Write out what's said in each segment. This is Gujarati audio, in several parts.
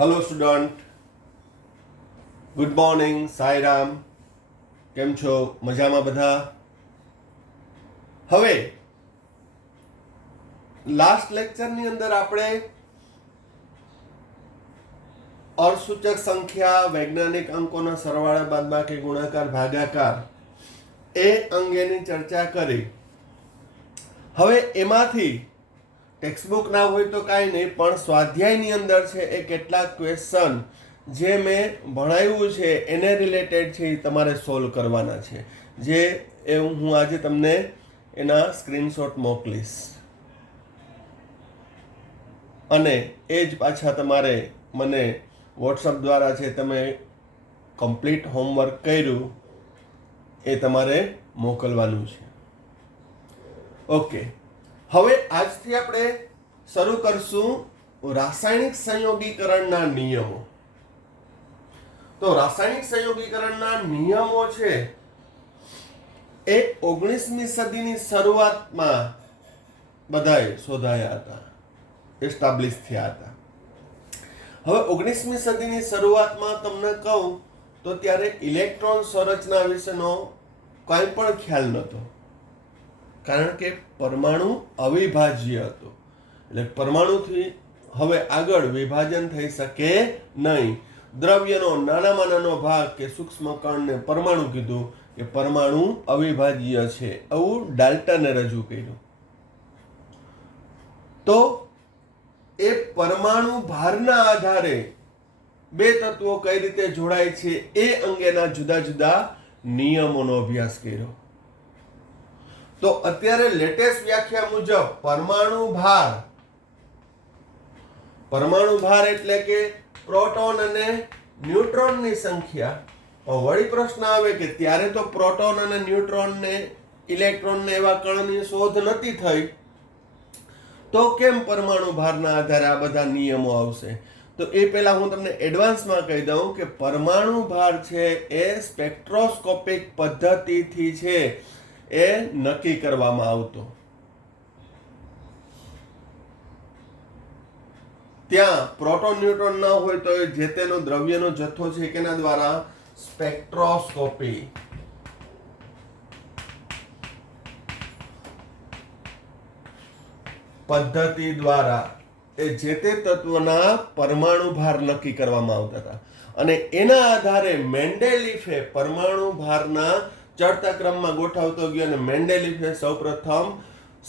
Hello student, good morning, Sairam. केम छो? मजामा बधा? હવે લાસ્ટ લેક્ચરની અંદર આપણે અર્થસૂચક સંખ્યા, વૈજ્ઞાનિક અંકોના સરવાળા, બાદબાકી, ગુણાકાર, ભાગાકાર એ અંગેની ચર્ચા કરી. હવે એમાંથી ટેક્સ્ટબુક ના હોય તો કાંઈ નહીં, પણ સ્વાધ્યાયની અંદર છે એ કેટલાક ક્વેશ્ચન જે મેં ભણાવ્યું છે એને રિલેટેડ છે એ તમારે સોલ્વ કરવાના છે. જે એ હું આજે તમને એના સ્ક્રીનશોટ મોકલીશ અને એ જ પાછા તમારે મને વોટ્સઅપ દ્વારા છે તમે કમ્પ્લીટ હોમવર્ક કર્યું એ તમારે મોકલવાનું છે. ઓકે, હવે આજથી આપણે શરૂ કરશું રાસાયણિક સંયોગીકરણના નિયમો. તો રાસાયણિક સંયોગીકરણના નિયમો છે એ 19મી સદીની શરૂઆતમાં બધાએ શોધાયા હતા, એસ્ટાબ્લિશ થયા હતા. હવે 19મી સદીની શરૂઆતમાં તમને કહું તો ત્યારે ઇલેક્ટ્રોન સંરચના વિશેનો કાંઈ પણ ખ્યાલ નહોતો, કારણ કે પરમાણુ અવિભાજ્ય હતો. એટલે પરમાણુથી હવે આગળ વિભાજન થઈ શકે નહીં. દ્રવ્યનો નાનામાં નાનો ભાગ કે સૂક્ષ્મ કણને પરમાણુ કીધું કે પરમાણુ અવિભાજ્ય છે, એવું ડાલ્ટને રજૂ કર્યું. તો એ પરમાણુ ભારના આધારે બે તત્વો કઈ રીતે જોડાય છે એ અંગેના જુદા જુદા નિયમોનો અભ્યાસ કર્યો. તો અત્યારે લેટેસ્ટ વ્યાખ્યા મુજબ પરમાણુ ભાર એટલે કે પ્રોટોન અને ન્યુટ્રોનની સંખ્યા. વળી પ્રશ્ન આવે કે ત્યારે તો પ્રોટોન અને ન્યુટ્રોનને, ઇલેક્ટ્રોનને એવા કણની શોધ નથી થઈ, તો કેમ પરમાણુ ભારના આધારે આ બધા નિયમો આવશે? તો એ પહેલા હું તમને એડવાન્સમાં કહી દઉં કે પરમાણુ ભાર છે એ સ્પેક્ટ્રોસ્કોપિક પદ્ધતિથી છે એ નક્કી કરવામાં આવતો. ત્યાં પ્રોટોન ન્યુટ્રોન ન હોય તો જે તેનો દ્રવ્યનો જથ્થો છે કેના દ્વારા? સ્પેક્ટ્રોસ્કોપી. પદ્ધતિ દ્વારા એ જે તે તત્વના પરમાણુ ભાર નક્કી કરવામાં આવતા હતા. અને એના આધારે મેન્ડેલીફે પરમાણુ ભારના ચડતા ક્રમમાં ગોઠવતો ગયો અને મેન્ડેલીફે સૌપ્રથમ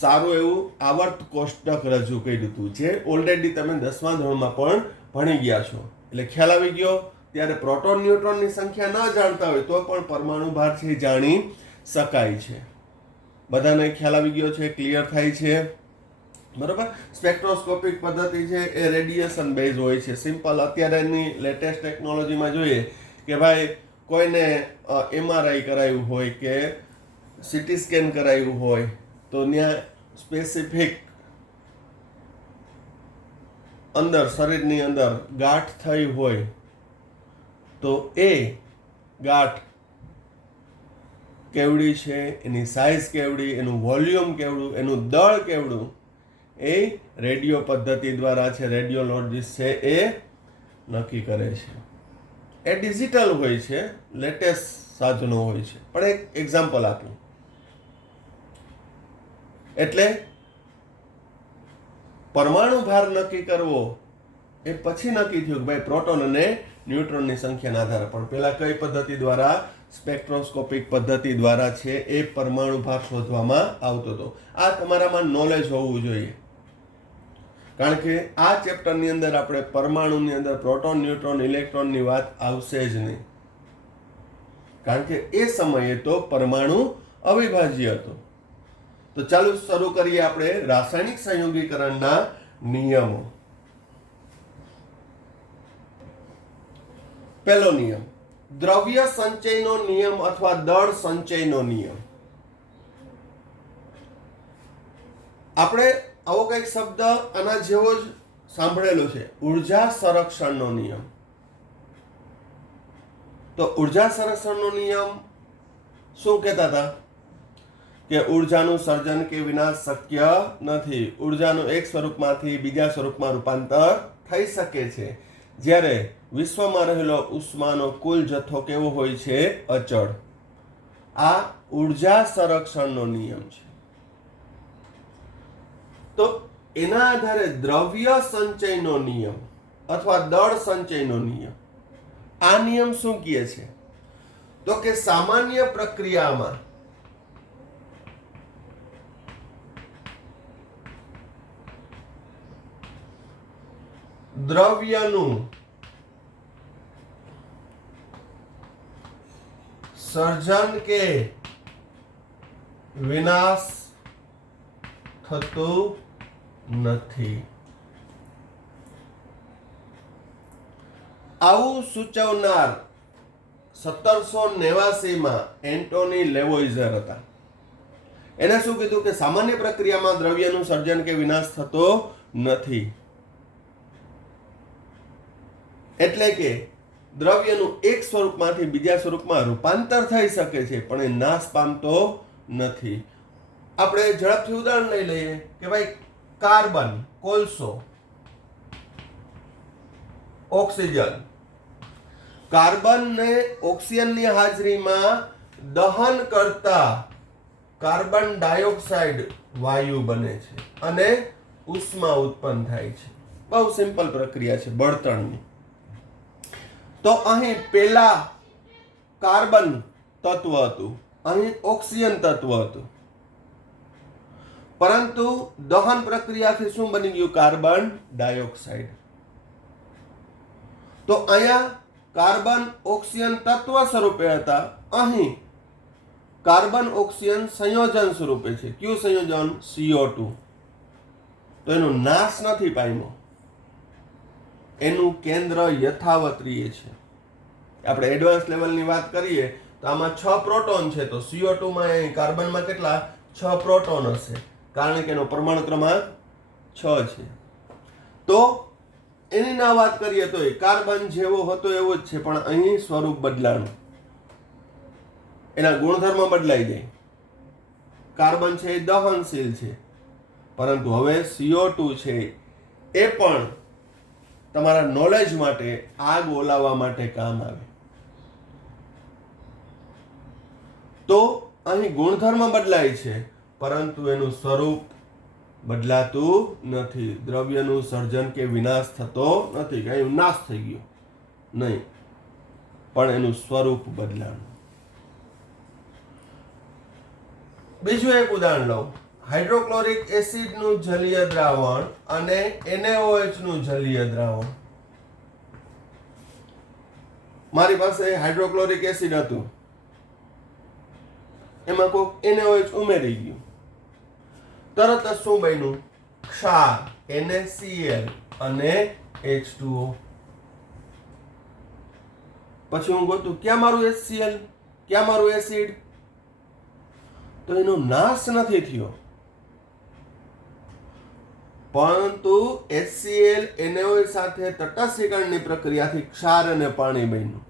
સારું એવું આવર્ત કોષ્ટક રજૂ કર્યું હતું, જે ઓલરેડી તમે 10મા ધોરણમાં પણ ભણી ગયા છો. એટલે ખ્યાલ આવી ગયો. ત્યારે પ્રોટોન ન્યુટ્રોનની સંખ્યા ન જાણતા હોય તો પણ પરમાણુ ભાર છે જાણી શકાય છે. બધાને ખ્યાલ આવી ગયો છે? ક્લિયર થાય છે? બરોબર. સ્પેક્ટ્રોસ્કોપિક પદ્ધતિ છે એ રેડિયેશન બેઝ હોય છે. સિમ્પલ અત્યારેની લેટેસ્ટ ટેકનોલોજીમાં જોઈએ કે ભાઈ કોઈને MRI કરાયું હોય કે CT સ્કેન કરાયું હોય તો ત્યાં સ્પેસિફિક અંદર શરીરની અંદર ગાંઠ થઈ હોય તો એ ગાંઠ કેવડી છે, એની સાઇઝ કેવડી, એનું વોલ્યુમ કેવડું, એનું દળ કેવડું, એ રેડિયો પદ્ધતિ દ્વારા છે, રેડિયોલોજીસ્ટ છે એ નક્કી કરે છે. એ ડિજિટલ હોય છે, લેટેસ્ટ સાધનો હોય છે. પણ એક એક્ઝામ્પલ આપું. એટલે પરમાણુ ભાર નક્કી કરવો એ પછી નક્કી થયું કે ભાઈ પ્રોટોન અને ન્યુટ્રોનની સંખ્યાના આધારે. પણ પહેલા કઈ પદ્ધતિ દ્વારા? સ્પેક્ટ્રોસ્કોપિક પદ્ધતિ દ્વારા છે એ પરમાણુ ભાર શોધવામાં આવતો હતો. આ તમારામાં નોલેજ હોવું જોઈએ, કારણ કે આ ચેપ્ટરની અંદર આપણે પરમાણુની અંદર પ્રોટોન, ન્યુટ્રોન, ઇલેક્ટ્રોનની વાત આવશે જ નહીં, કારણ કે એ સમયે તો પરમાણુ અવિભાજ્ય હતો. તો ચાલો શરૂ કરીએ આપણે રાસાયણિક સંયોગીકરણના નિયમો. પહેલો નિયમ, દ્રવ્ય સંચયનો નિયમ અથવા દળ સંચયનો નિયમ. આપણે આવો કંઈક શબ્દ આના જેવો જ સાંભળેલો છે, ઉર્જા સંરક્ષણનો નિયમ. તો ઉર્જા સંરક્ષણનો નિયમ શું કહેતા હતા? કે ઉર્જાનું સર્જન કે વિનાશ શક્ય નથી. ઉર્જાનું એક સ્વરૂપમાંથી બીજા સ્વરૂપમાં રૂપાંતર થઈ શકે છે. જ્યારે વિશ્વમાં રહેલો ઉષ્માનો કુલ જથ્થો કેવો હોય છે? અચળ. આ ઉર્જા સંરક્ષણનો નિયમ છે. તો એના આધારે દ્રવ્ય સંચયનો નિયમ અથવા દળ સંચયનો નિયમ, આ નિયમ શું કહે છે? તો કે સામાન્ય પ્રક્રિયામાં દ્રવ્યનું સર્જન કે વિનાશ થતું નથી. આવું સૂચવનાર 1789 એન્ટોની લેવોઇઝર હતા. એને શું કીધું કે સામાન્ય પ્રક્રિયામાં દ્રવ્યનું સર્જન કે વિનાશ થતો નથી. એટલે કે દ્રવ્યનું એક સ્વરૂપમાંથી બીજા સ્વરૂપમાં રૂપાંતર થઈ શકે છે, પણ એ નાશ પામતો નથી. આપણે ઝડપથી ઉદાહરણ લઈ લઈએ કે ભાઈ કાર્બન, કોલસો, ઓક્સિજન. કાર્બનને ઓક્સિજનની હાજરીમાં દહન કરતા કાર્બન ડાયોક્સાઇડ વાયુ બને છે અને ઉષ્મા ઉત્પન્ન થાય છે. બહુ સિમ્પલ પ્રક્રિયા છે બળતણની. તો અહીં પેલા કાર્બન તત્વ હતું, અહીં ઓક્સિજન તત્વ હતું, પરંતુ દહન પ્રક્રિયાથી શું બની ગયું? Carbon dioxide. તો અહીંયા કાર્બન ઓક્સિજન તત્વ સ્વરૂપે હતા, અહીં કાર્બન ઓક્સિજન સંયોજન સ્વરૂપે છે. કયું સંયોજન? CO2. તો એનો નાશ નથી પામ્યો, એનું કેન્દ્ર યથાવત રહે છે. આપણે એડવાન્સ લેવલની વાત કરીએ તો આમાં 6 પ્રોટોન છે, તો CO2 માં અહીં કાર્બનમાં કેટલા? 6 પ્રોટોન હશે, કારણ કે એનો પરમાણુ ક્રમાંક 6 છે. તો એની ના વાત કરીએ તો એ કાર્બન જેવો હતો એવો જ છે, પણ અહીં સ્વરૂપ બદલાણું, એના ગુણધર્મ બદલાઈ જાય. કાર્બન છે એ દહનશીલ છે, પરંતુ હવે CO2 છે એ પણ તમારા નોલેજ માટે આગ ઓલાવવા માટે કામ આવે. તો અહીં ગુણધર્મ બદલાય છે, પરંતુ એનું સ્વરૂપ બદલાતું નથી. દ્રવ્યનું સર્જન કે વિનાશ થતો નથી. કઈ નાશ થઈ ગયો નહીં, પણ એનું સ્વરૂપ બદલાયું. બીજું એક ઉદાહરણ લઉં. હાઇડ્રોક્લોરિક એસિડનું જલીય દ્રાવણ અને NaOH નું જલીય દ્રાવણ. મારી પાસે હાઇડ્રોક્લોરિક એસિડ હતું, એમાં કોઈક NaOH ઉમેરી ગયું, તરત જ શું બન્યું? ક્ષાર, NaCl અને H2O. પછી હું ગોતું ક્યાં મારું HCl, ક્યાં મારું એસિડ? તો એનો નાશ નથી થયો, પરંતુ HCl NaOH સાથે તટસ્થીકરણની પ્રક્રિયાથી ક્ષાર અને પાણી બન્યું.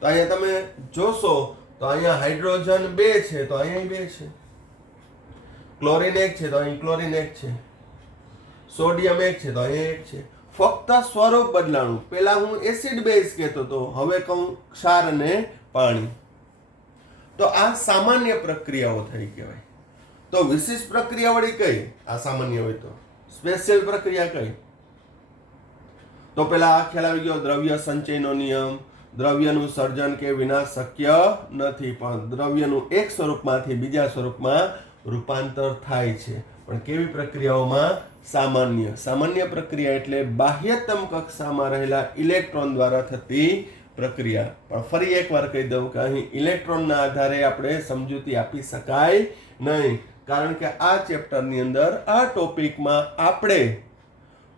તો અહીંયા તમે જોશો તો અહીંયા હાઇડ્રોજન 2 છે, તો અહીંયા 2 છે. ક્લોરીન 1 છે, તો અહીં ક્લોરીન 1 છે. સોડિયમ 1 છે, તો અહીં 1 છે. ફક્ત સ્વરૂપ બદલાણું. પહેલા હું એસિડ બેઝ કહેતો હતો, હવે કહું ક્ષાર અને પાણી. તો આ સામાન્ય પ્રક્રિયાઓ થઈ કહેવાય. તો વિશિષ્ટ પ્રક્રિયા વળી કઈ? આ સામાન્ય હોય તો સ્પેશિયલ પ્રક્રિયા કઈ? તો પેલા આ ખ્યાલ આવી ગયો, દ્રવ્ય સંચયનો નિયમ. દ્રવ્યનું સર્જન કે વિનાશ શક્ય નથી, પણ દ્રવ્યનું એક સ્વરૂપમાંથી બીજા સ્વરૂપમાં રૂપાંતર થાય છે. પણ કેવી પ્રક્રિયાઓમાં? સામાન્ય. સામાન્ય પ્રક્રિયા એટલે બાહ્યતમ કક્ષામાં રહેલા ઇલેક્ટ્રોન દ્વારા થતી પ્રક્રિયા. પણ ફરી એકવાર કહી દઉં કે અહીં ઇલેક્ટ્રોનના આધારે આપણે સમજૂતી આપી શકાય નહીં, કારણ કે આ ચેપ્ટરની અંદર આ ટોપિકમાં આપણે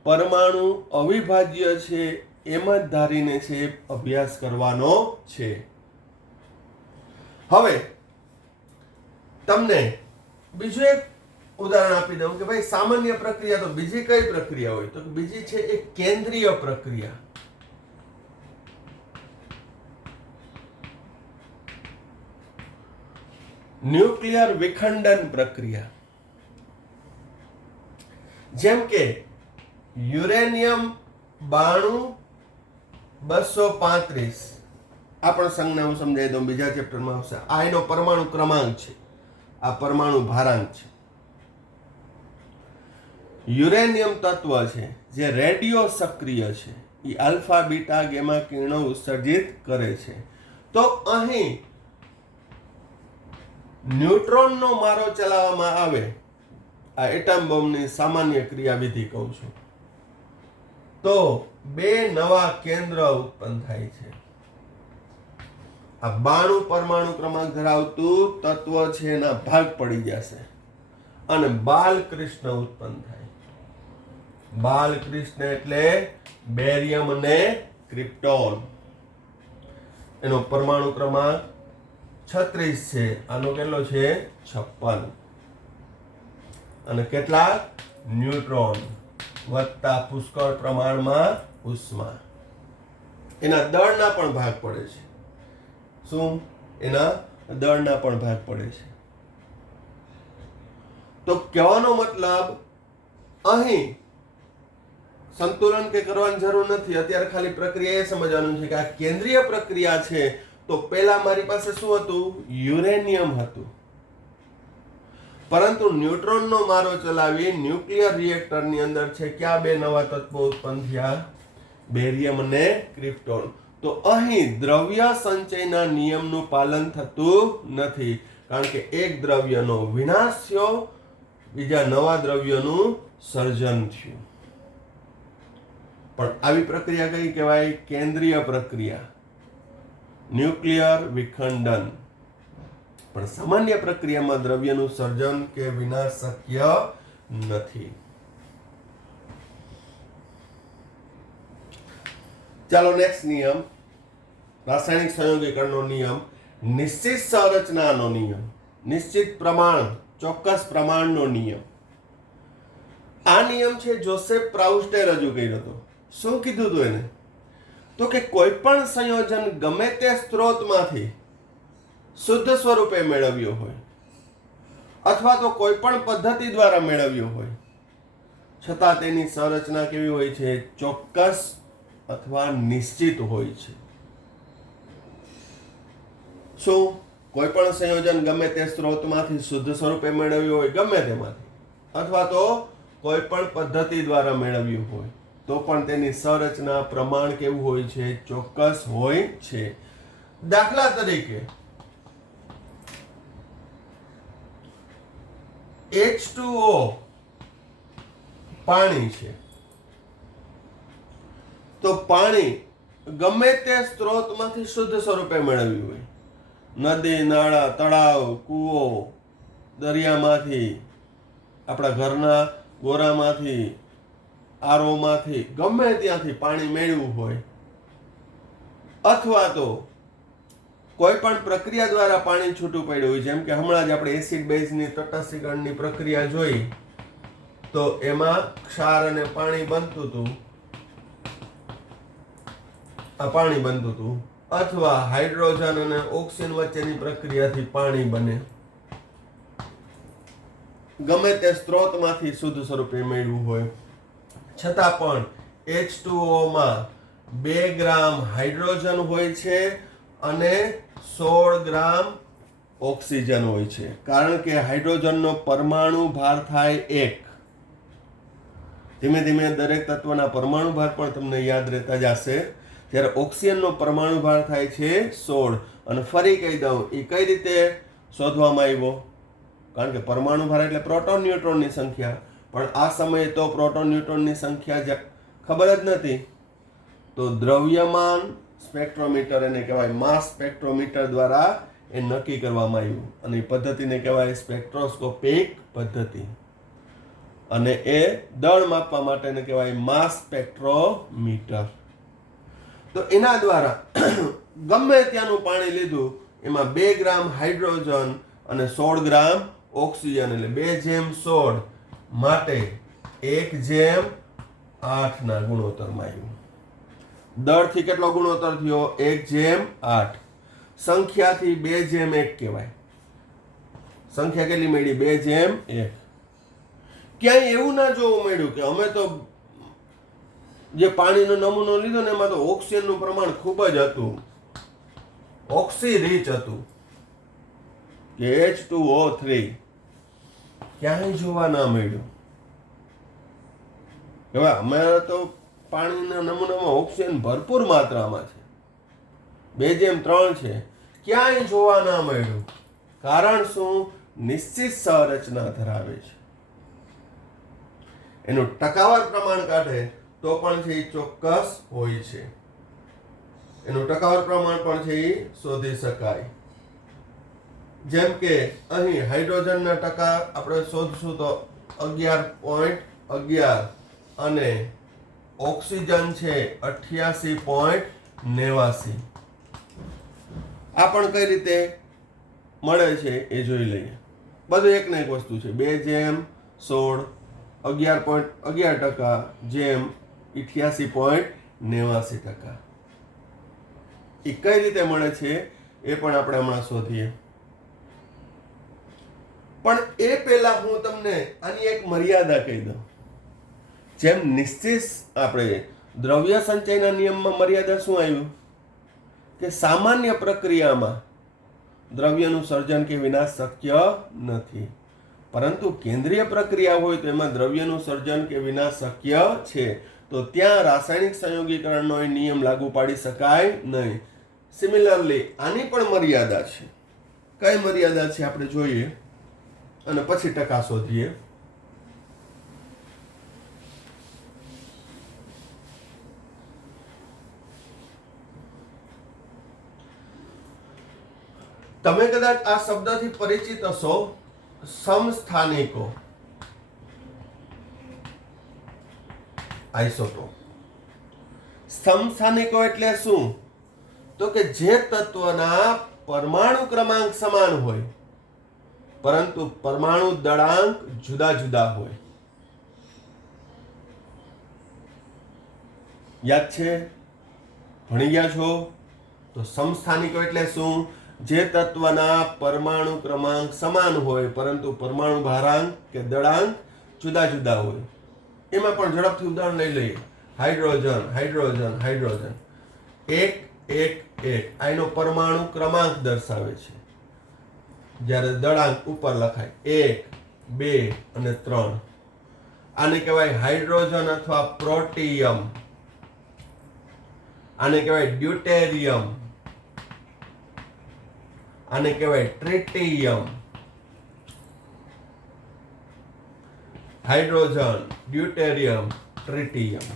પરમાણુ અવિભાજ્ય છે એમ જ ધારીને છે અભ્યાસ કરવાનો છે. હવે તમને બીજું એક ઉદાહરણ આપી દઉં કે ભાઈ સામાન્ય પ્રક્રિયા તો બીજી કઈ પ્રક્રિયા હોય? તો બીજી છે એક કેન્દ્રીય પ્રક્રિયા. ન્યુક્લિયર વિખંડન પ્રક્રિયા. જેમ કે યુરેનિયમ 92 235 આ પણ સંજ્ઞા હું સમજાવી દઉં, બીજા ચેપ્ટરમાં આવશે. આ એનો પરમાણુ ક્રમાંક છે, આ પરમાણુ ભારાંક છે. યુરેનિયમ તત્વ છે જે રેડિયો સક્રિય છે, એ આલ્ફા બીટા ગેમા કિરણો ઉત્સર્જિત કરે છે. તો અહીં ન્યુટ્રોનનો મારો ચલાવવામાં આવે, આ એટમ બોમ્બની સામાન્ય ક્રિયાવિધિ કહું છું, તો 2 નવા કેન્દ્ર ઉત્પન્ન થાય છે. આ 92 પરમાણુ ક્રમાંક ધરાવતું તત્વ છે એના ભાગ પડી જશે અને બાલકૃષ્ણ ઉત્પન્ન થાય. બાલકૃષ્ણ એટલે બેરિયમ અને ક્રિપ્ટોન. એનો પરમાણુ ક્રમાંક 36 છે, આનો કેટલો છે 56. અને કેટલાક ન્યુટ્રોન વધતા પુષ્કળ પ્રમાણમાં ઉષ્મા. એના દળના પણ ભાગ પડે છે. શું? એના દળના પણ ભાગ પડે છે. તો કહેવાનો મતલબ અહીં સંતુલન કે કરવાની જરૂર નથી. અત્યારે ખાલી પ્રક્રિયા એ સમજવાનું છે કે આ કેન્દ્રીય પ્રક્રિયા છે. તો પહેલા મારી પાસે શું હતું? યુરેનિયમ હતું. પરંતુ ન્યુટ્રોનનો મારો ચલાવી ન્યુક્લિયર રિએક્ટરની અંદર છે ક્યાં 2 નવા તત્વો ઉત્પન્ન થયા? બેરિયમ અને ક્રિપ્ટોન. તો અહીં દ્રવ્ય સંચયના નિયમનું પાલન થતું નથી, કારણ કે એક દ્રવ્યનો વિનાશ થયો, બીજા નવા દ્રવ્યનું સર્જન થયું. પણ આવી પ્રક્રિયા કઈ કહેવાય? કેન્દ્રીય પ્રક્રિયા, ન્યુક્લિયર વિખંડન. પણ સામાન્ય પ્રક્રિયામાં દ્રવ્યનું સર્જન કે વિનાશ શક્ય નથી. ચાલો નેક્સ્ટ નિયમ, રાસાયણિક સંયોગીકરણનો નિયમ, નિશ્ચિત સંરચનાનો નિયમ, નિશ્ચિત પ્રમાણ, ચોક્કસ પ્રમાણનો નિયમ. આ નિયમ છે જોસેફ પ્રાઉસ્ટે રજૂ કર્યો હતો. શું કીધું હતું એને? તો કે કોઈ પણ સંયોજન ગમે તે સ્ત્રોતમાંથી શુદ્ધ સ્વરૂપે મેળવ્યો હોય અથવા તો કોઈ પણ પદ્ધતિ દ્વારા મેળવ્યો હોય, છતાં તેની સંરચના કેવી હોય છે? ચોક્કસ અથવા નિશ્ચિત હોય છે. શું? કોઈ પણ સંયોજન ગમે તે સ્ત્રોતમાંથી શુદ્ધ સ્વરૂપે મેળવ્યું હોય, ગમે તેમાંથી, અથવા તો કોઈ પણ પદ્ધતિ દ્વારા મેળવ્યું હોય, તો પણ તેની સંરચના પ્રમાણ કેવું હોય છે? ચોક્કસ હોય છે. દાખલા તરીકે H2O પાણી છે. તો પાણી ગમે તે સ્ત્રોતમાંથી શુદ્ધ સ્વરૂપે મેળવ્યું હોય, નદી, નાળા, તળાવ, કૂવો, દરિયામાંથી, આપણા ઘરના ગોરામાંથી, આરોમાંથી, ગમે ત્યાંથી પાણી મેળવ્યું હોય, અથવા તો કોઈ પણ પ્રક્રિયા દ્વારા પાણી છૂટું પડ્યું હોય, જેમ કે હમણાં જ આપણે એસિડ બેઝની તટસ્થીકરણની પ્રક્રિયા જોઈ, તો એમાં ક્ષાર અને પાણી બનતું હતું, આ પાણી બનતું હતું, અથવા હાઇડ્રોજન અને ઓક્સિજન વચ્ચેની પ્રક્રિયાથી પાણી બને. ગમે તે સ્ત્રોતમાંથી શુદ્ધ સ્વરૂપે મેળવ્યું હોય, છતાં પણ H2O માં 2 ગ્રામ હાઇડ્રોજન હોય છે અને 16 ગ્રામ ઓક્સિજન હોય છે. કારણ કે હાઇડ્રોજનનો પરમાણુ ભાર થાય 1. ધીમે ધીમે દરેક તત્વના પરમાણુ ભાર પણ તમને યાદ રહેતા જશે. જ્યારે ઓક્સિજનનો પરમાણુ ભાર થાય છે 16. અને ફરી કહી દઉં, એ કઈ રીતે શોધવામાં આવ્યો? કારણ કે પરમાણુ ભાર એટલે પ્રોટોન ન્યુટ્રોનની સંખ્યા, પણ આ સમયે તો પ્રોટોન ન્યુટ્રોનની સંખ્યા ખબર જ નથી. તો દ્રવ્યમાન સ્પેક્ટ્રોમીટર એને કહેવાય, માસ સ્પેક્ટ્રોમીટર દ્વારા એ નક્કી કરવામાં આવ્યું, અને એ પદ્ધતિને કહેવાય સ્પેક્ટ્રોસ્કોપિક પદ્ધતિ. અને એ દળ માપવા માટેને કહેવાય માસ સ્પેક્ટ્રોમીટર. તો એના દ્વારા ગમે ત્યાંનું પાણી લીધું, એમાં 2 ગ્રામ હાઇડ્રોજન અને 16 ગ્રામ ઓક્સિજન, એટલે 2:16 માટે 1:8 ના ગુણોત્તરમાં આવ્યું. દળથી કેટલો ગુણોત્તર થયો? 1:8. સંખ્યાથી 2:1 કહેવાય. સંખ્યા કેટલી મળી? 2:1. ક્યાંય એવું ના જોવું મળ્યું કે અમે તો જે પાણીનો નમૂનો લીધો ને એમાં તો ઓક્સિજનનું પ્રમાણ ખૂબ જ હતું, ઓક્સી રીચ હતું કે H2O3 ક્યાંય જોવા ના મળ્યું. હવે અમારે તો પાણીના નમૂનામાં ઓક્સિજન ભરપૂર માત્રામાં છે, 2:3 છે, ક્યાંય જોવા ના મળ્યું. કારણ શું? નિશ્ચિત સંરચના ધરાવે છે. એનું ટકાવાર પ્રમાણ કાઢે તો પણ છે એ ચોક્કસ હોય છે, એનું ટકાવાર પ્રમાણ પણ છે એ શોધી શકાય. જેમ કે અહીં હાઇડ્રોજનના ટકા આપણે શોધશું તો 11.11 અને ઓક્સિજન છે 88.89. આ પણ કઈ રીતે મળે છે એ જોઈ લઈએ. બધું એક ને એક વસ્તુ છે. 2:16 11.11% જેમ 88.89%. એ કઈ રીતે મળે છે એ પણ આપણે હમણાં શોધીએ. પણ એ પહેલા હું તમને આની એક મર્યાદા કહી દઉં. જેમ નિશ્ચિત આપણે દ્રવ્ય સંચયના નિયમમાં મર્યાદા શું આવ્યું કે સામાન્ય પ્રક્રિયામાં દ્રવ્યનું સર્જન કે વિનાશ શક્ય નથી, પરંતુ કેન્દ્રીય પ્રક્રિયા હોય તો એમાં દ્રવ્યનું સર્જન કે વિનાશ શક્ય છે. તો ત્યાં રાસાયણિક સંયોગીકરણનો એ નિયમ લાગુ પાડી શકાય નહીં. સિમિલરલી આની પણ મર્યાદા છે. કઈ મર્યાદા છે આપણે જોઈએ અને પછી ટકા શોધીએ. તમે કદાચ આ શબ્દથી પરિચિત હશો, સમસ્થાનિકો, આઇસોટોપ. સમસ્થાનિકો એટલે શું? તો કે જે તત્વના પરમાણુ ક્રમાંક સમાન હોય પરંતુ પરમાણુ દળાંક જુદા જુદા હોય. યાદ છે? ભણી ગયા છો? તો સમસ્થાનિકો એટલે શું? જે તત્વના પરમાણુ ક્રમાંક સમાન હોય પરંતુ પરમાણુ ભારાંક કે દળાંક જુદા જુદા હોય. એમાં પણ ઝડપથી ઉદાહરણ લઈ લઈએ. હાઇડ્રોજન, હાઇડ્રોજન, હાઇડ્રોજન, 1 1 1 આનો પરમાણુ ક્રમાંક દર્શાવે છે, જ્યારે દળાંક ઉપર લખાય 1 2 અને 3. આને કહેવાય હાઇડ્રોજન અથવા પ્રોટિયમ. આને કહેવાય ડ્યુટેરિયમ. આને કહેવાય ટ્રિટિયમ. Hydrogen, deuterium, tritium.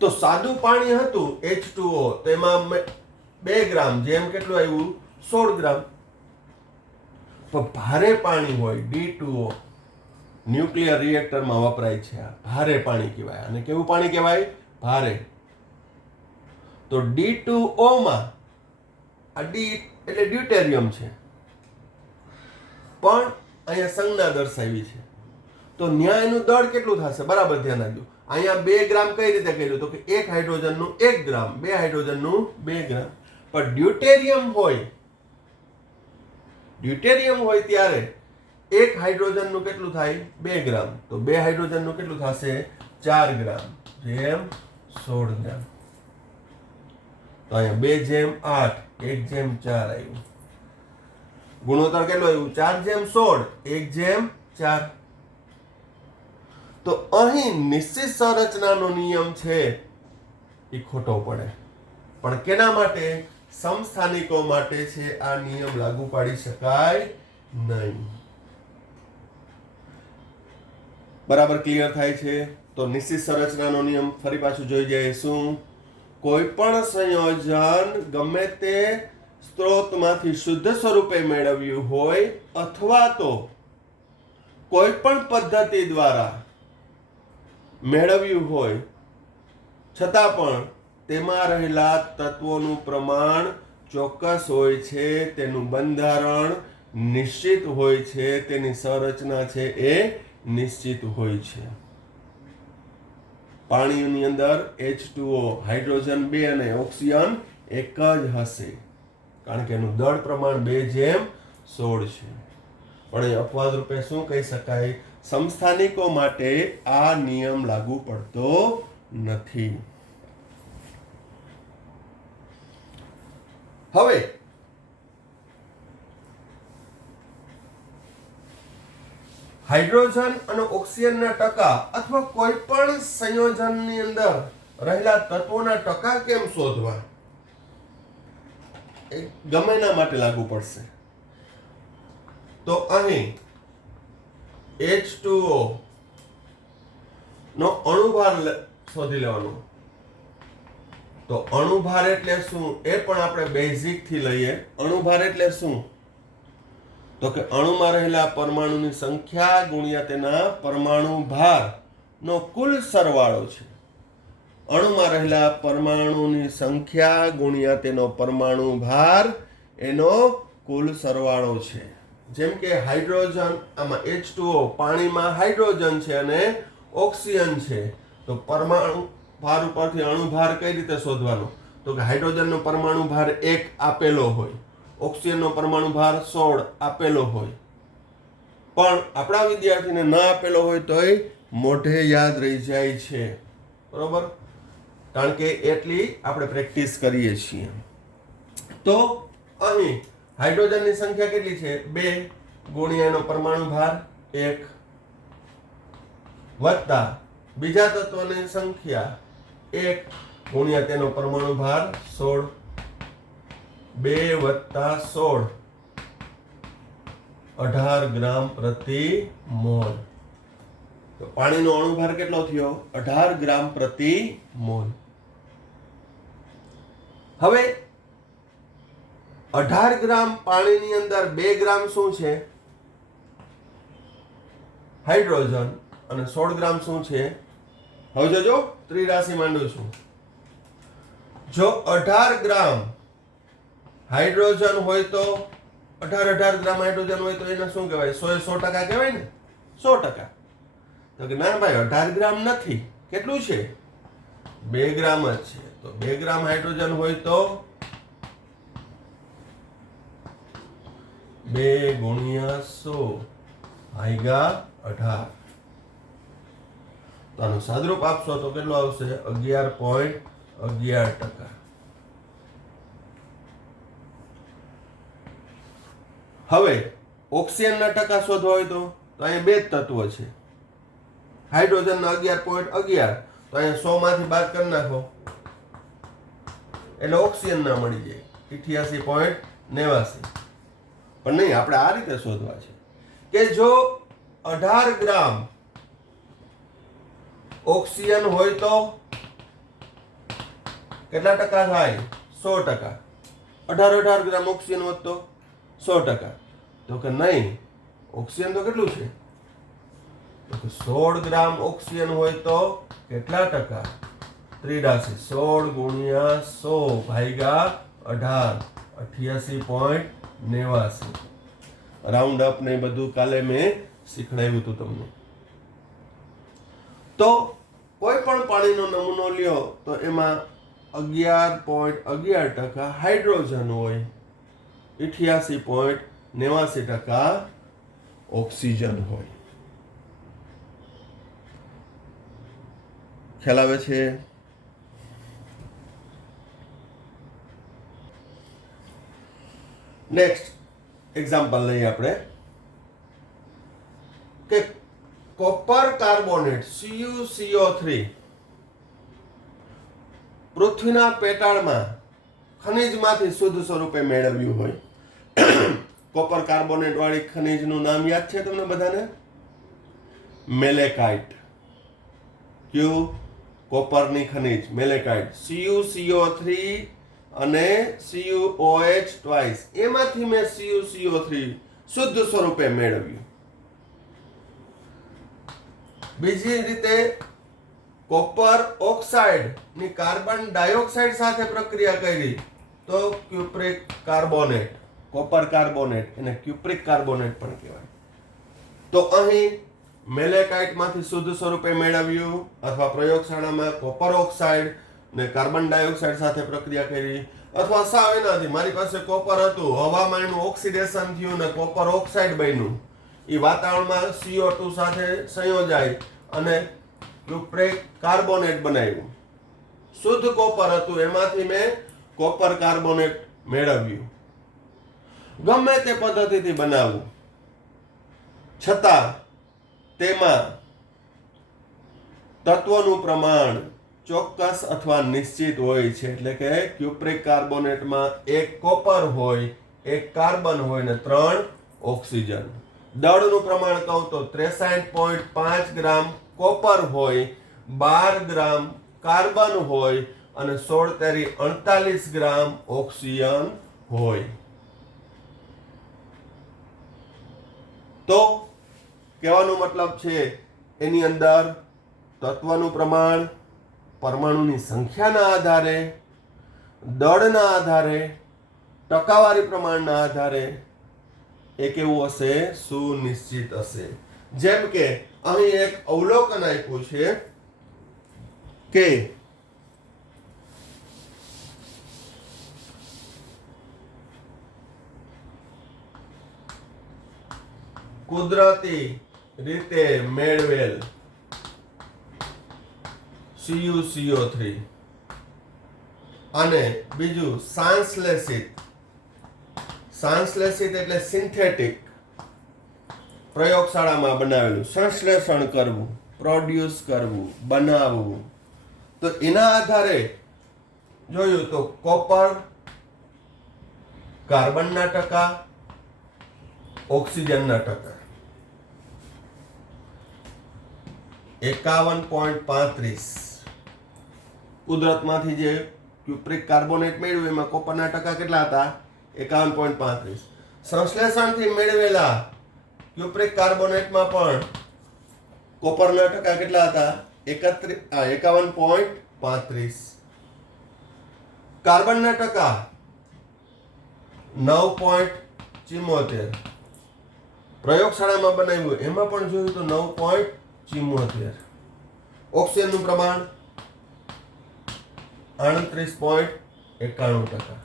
તો સાદું પાણી હતું H2O, તેમાં 2 ગ્રામ, જેમ કેટલું આવ્યું? 16 ગ્રામ. પણ ભારે પાણી હોય D2O, ન્યુક્લિયર રિએક્ટરમાં વપરાય છે. આ ભારે પાણી કહેવાય. અને કેવું પાણી કહેવાય? ભારે. તો D2O માં આ D એટલે ડ્યુટેરિયમ છે, પણ અહીંયા સંજ્ઞા દર્શાવી છે. તો ન્યાય એનું દળ કેટલું થશે? બરાબર ધ્યાન રાખજો. અહીંયા 2 ગ્રામ કઈ રીતે કર્યું? તો કે 1 હાઇડ્રોજનનું 1 ગ્રામ, 2 હાઇડ્રોજનનું 2 ગ્રામ. પણ ડ્યુટેરિયમ હોય ત્યારે 1 હાઇડ્રોજનનું કેટલું થાય? 2 ગ્રામ. તો 2 હાઇડ્રોજનનું કેટલું થશે? 4 ગ્રામ, જેમ 16 ગ્રામ. તો અહીંયા 2:8, 1:4 આવ્યું. ગુણોત્તર કેટલો આવ્યું? 4:16, 1:4. તો અહીં નિશ્ચિત સંરચનાનો નિયમ છે એ ખોટો પડે. પણ કેના માટે? સમસ્થાનિકો માટે છે. આ નિયમ લાગુ પાડી શકાય નહીં. બરાબર ક્લિયર થાય છે? તો નિશ્ચિત સંરચનાનો નિયમ ફરી પાછું જોઈ જાય. શું? કોઈ પણ સંયોજન ગમે તે સ્ત્રોતમાંથી શુદ્ધ સ્વરૂપે મેળવ્યું હોય અથવા તો કોઈ પણ પદ્ધતિ દ્વારા મેળવ્યું હોય છતાં પણ તેમાં રહેલા તત્વોનું પ્રમાણ ચોક્કસ હોય છે, તેનું બંધારણ નિશ્ચિત હોય છે, તેની સંરચના છે એ નિશ્ચિત હોય છે. પાણીની અંદર H2O, હાઇડ્રોજન 2 અને ઓક્સિજન 1 જ હશે, કારણ કે એનું દળ પ્રમાણ 2:16 છે. પણ એ અપવાદ રૂપે શું કહી શકાય? સમસ્થાનિકો માટે આ નિયમ લાગુ પડતો નથી. હવે હાઇડ્રોજન અને ઓક્સિજનના ટકા અથવા કોઈ પણ સંયોજનની અંદર રહેલા તત્વોના ટકા કેમ શોધવા, એ ગમે એના માટે લાગુ પડશે. તો અહીં H2O નો અણુભાર શોધી લેવાનો. તો અણુભાર એટલે શું એ પણ આપણે બેઝિક થી લઈએ. અણુભાર એટલે શું? તો કે અણુમાં રહેલા પરમાણુની સંખ્યા ગુણ્યા તેના પરમાણુ ભાર નો કુલ સરવાળો છે. અણુમાં રહેલા પરમાણુની સંખ્યા ગુણ્યા તેનો પરમાણુ ભાર એનો કુલ સરવાળો છે. જેમ કે હાઇડ્રોજન, આમાં H2O પાણીમાં હાઇડ્રોજન છે અને ઓક્સિજન છે. તો પરમાણુ ભાર ઉપરથી અણુ ભાર કઈ રીતે શોધવાનો? તો કે હાઇડ્રોજનનો પરમાણુ ભાર 1 આપેલો હોય, ઓક્સિજનનો પરમાણુ ભાર 16 આપેલો હોય, પણ આપણા વિદ્યાર્થીને ન આપેલો હોય તોય મોઢે યાદ રહી જાય છે. બરોબર? કારણ કે એટલી આપણે પ્રેક્ટિસ કરીએ છીએ. તો અહીં હાઇડ્રોજનની સંખ્યા કેટલી છે? 2 ગુણ્યા એનો પરમાણુ ભાર 1 વત્તા બીજા તત્વની સંખ્યા 1 ગુણ્યા તેનો પરમાણુ ભાર 16. 2 વત્તા 16 18 ગ્રામ પ્રતિ મોલ. તો પાણીનો અણુભાર કેટલો થયો? 18 ગ્રામ પ્રતિ મોલ. હવે 18 ગ્રામ પાણીની અંદર 2 ગ્રામ શું છે? હાઇડ્રોજન. અને 16 ગ્રામ શું છે? હવે જોજો, ત્રિરાશિ માંડું છું. જો 18 ગ્રામ હાઇડ્રોજન હોય તો 18 ગ્રામ હાઇડ્રોજન હોય તો એને શું કહેવાય? 100% કહેવાય ને? 100%. તો કે ના ભાઈ, 18 ગ્રામ નથી. કેટલું છે? 2 ગ્રામ જ છે. તો 2 ગ્રામ હાઇડ્રોજન હોય તો 2 ગુણ્યા 100 ભાગ્યા 18. તો આનું સાદરૂપ આપશો તો કેટલું આવશે? 11.11%. હવે ઓક્સિજનના ટકા શોધવા હોય તો અહીંયા 2 તત્વો છે. હાઇડ્રોજનના 11.11, તો અહીંયા 100 માંથી બાદ કરી નાખો એટલે ઓક્સિજન ના મળી જાય 88.89. પણ નહીં, આપણે આ રીતે શોધવા છે કે જો 18 ગ્રામ ઓક્સિજન હોય તો કેટલા ટકા થાય? 100%. 18 ગ્રામ ઓક્સિજન હોત તો 100%. તો કે નહીં, ઓક્સિજન તો કેટલું છે? તો કે 16 ગ્રામ ઓક્સિજન હોય તો કેટલા ટકા? ત્રિરાશિ. 16 ગુણ્યા 100 ભાગ્યા 18, 88.89. રાઉન્ડ અપ ને બધું કાલે મેં શીખડાવ્યું હતું તમને. તો કોઈ પણ પાણીનો નમૂનો લ્યો તો એમાં 11.11% હાઇડ્રોજન હોય, 88.89% ઓક્સિજન હોય. ખ્યાલ આવે છે? નેક્સ્ટ એક્ઝામ્પલ લઈએ આપણે કે કોપર કાર્બોનેટ CuCO3 પૃથ્વીના પેટાળમાં ખનિજમાંથી શુદ્ધ સ્વરૂપે મેળવ્યું હોય. કોપર કાર્બોનેટ વાળી ખનિજનું નામ યાદ છે તમને બધાને? મેલેકાઇટ. કયું? કોપરની ખનિજ મેલેકાઇટ. CuCO3 અને CuOH ટ્વાઇસ, એમાંથી મેં CuCO3 શુદ્ધ સ્વરૂપે મેળવ્યું. બીજી રીતે કોપર ઓક્સાઇડ ની કાર્બન ડાયોક્સાઇડ સાથે પ્રક્રિયા કરી તો ક્યુપ્રિક કાર્બોનેટ, કોપર કાર્બોનેટ, એને ક્યુપ્રિક કાર્બોનેટ પણ કહેવાય. તો અહીં મેલેકાઇટ માંથી શુદ્ધ સ્વરૂપે મેળવ્યું અથવા પ્રયોગશાળામાં કોપર ઓક્સાઇડ ને કાર્બન ડાયોક્સાઇડ સાથે પ્રક્રિયા કરી, અથવા સાવ એનાથી મારી પાસે કોપર હતું, હવામાં એનું ઓક્સિડેશન થયું ને કોપર ઓક્સાઇડ બન્યું, એ વાતાવરણમાં CO2 સાથે સંયોજાય અને ક્યુપ્રિક કાર્બોનેટ બનાવ્યું. શુદ્ધ કોપર હતું, એમાંથી મેં કોપર કાર્બોનેટ મેળવ્યું. ગમે તે પદ્ધતિથી બનાવવું, છતાં તેમાં તત્વનું પ્રમાણ ચોક્કસ અથવા નિશ્ચિત હોય છે. એટલે કે ક્યુપ્રિક કાર્બોનેટમાં એક કોપર હોય, એક કાર્બન હોય ને 3 ઓક્સિજન. દળનું પ્રમાણ કહું તો 63.5 ગ્રામ કોપર હોય, 12 ગ્રામ કાર્બન હોય અને 16 તેરી 48 ગ્રામ ઓક્સિજન હોય. તો કહેવાનો મતલબ છે એની અંદર તત્વનું પ્રમાણ પરમાણુની સંખ્યાના આધારે, દળના આધારે, ટકાવારી પ્રમાણના આધારે એ કેવું હશે? સુનિશ્ચિત હશે. જેમ કે અહીં એક અવલોકન આપ્યું છે કે કુદરતી રીતે મેળવેલ CuCO3 અને બીજું સંશ્લેષિત એટલે સિન્થેટિક, પ્રયોગશાળામાં બનાવેલું, સંશ્લેષણ કરવું, પ્રોડ્યુસ કરવું, બનાવવું. તો એના આધારે જોયું તો કોપર કાર્બનના ટકા, ઓક્સિજનના ટકા 51.35. કુદરતમાંથી જે ક્યુપ્રિક કાર્બોનેટ મેળવ્યું એમાં કોપરના ટકા કેટલા હતા? 51.35. સંશ્લેષણથી મેળવેલા ક્યુપ્રિક કાર્બોનેટમાં પણ કોપરના ટકા કેટલા હતા? 51.35. કાર્બનના ટકા 9.74. પ્રયોગશાળામાં બનાવ્યું એમાં પણ જોયું તો 9.74. ઓક્સિજનનું પ્રમાણ 38.91%.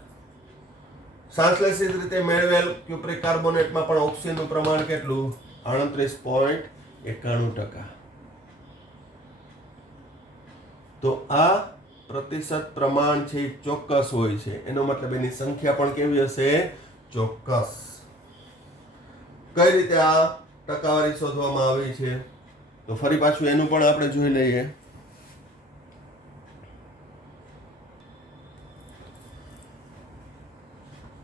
સંશ્લેષિત રીતે મેળવેલ ક્યુપ્રિક કાર્બોનેટમાં પણ ઓક્સિજનનું પ્રમાણ કેટલું? 38.91%. તો આ પ્રતિશત પ્રમાણ છે ચોક્કસ હોય છે. એનો મતલબ એની સંખ્યા પણ કેવી હશે? ચોક્કસ. કઈ રીતે આ ટકાવારી શોધવામાં આવી છે? તો ફરી પાછું એનું પણ આપણે જોઈ લઈએ.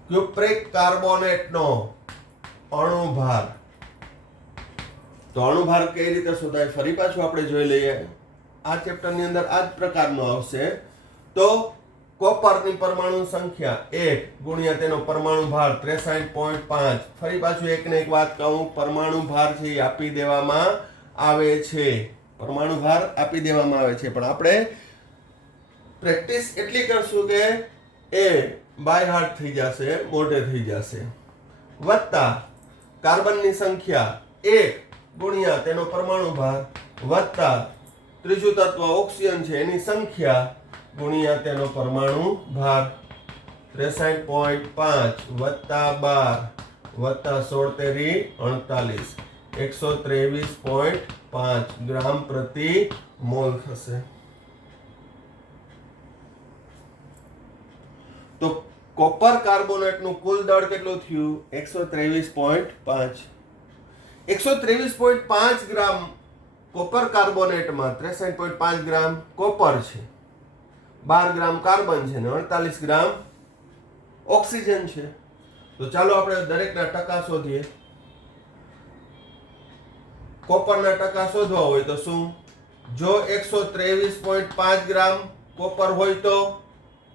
ક્યુપ્રિક કાર્બોનેટનો અણુભાર. તો અણુભાર કઈ રીતે શોધાય ફરી પાછું આપણે જોઈ લઈએ. આ ચેપ્ટરની અંદર આ જ પ્રકારનો આવશે. તો કોપરની પરમાણુ સંખ્યા 1 ગુણ્યા તેનો પરમાણુ ભાર 63.5. ફરી પાછું એકને એક વાત કહું, પરમાણુ ભાર છે એ આપી દેવામાં આવે છે. પરમાણુ ભાર આપી દેવામાં આવે છે, પણ આપણે પ્રેક્ટિસ એટલી કરશું કે એ બાય હાર્ટ થઈ જશે, મોઢે થઈ જશે. વત્તા કાર્બનની સંખ્યા 1 ગુણ્યા તેનો પરમાણુ ભાર વત્તા ત્રીજું તત્વ ઓક્સિજન છે એની સંખ્યા ગુણ્યા તેનો પરમાણુ ભાર 63.5 વત્તા 12 વત્તા 16 તેરી 48 123.5 ગ્રામ પ્રતિ મોલ થશે. તો કોપર કાર્બોનેટનું કુલ દળ કેટલું થયું? 123.5. 123.5 ગ્રામ કોપર કાર્બોનેટમાં 63.5 ગ્રામ કોપર છે, 12 ગ્રામ કાર્બન છે ને 48 ગ્રામ ઓક્સિજન છે. તો ચાલો આપણે દરેકના ટકા શોધીએ. કોપરના ટકા શોધવા હોય તો શું? જો 123.5 ગ્રામ કોપર હોય તો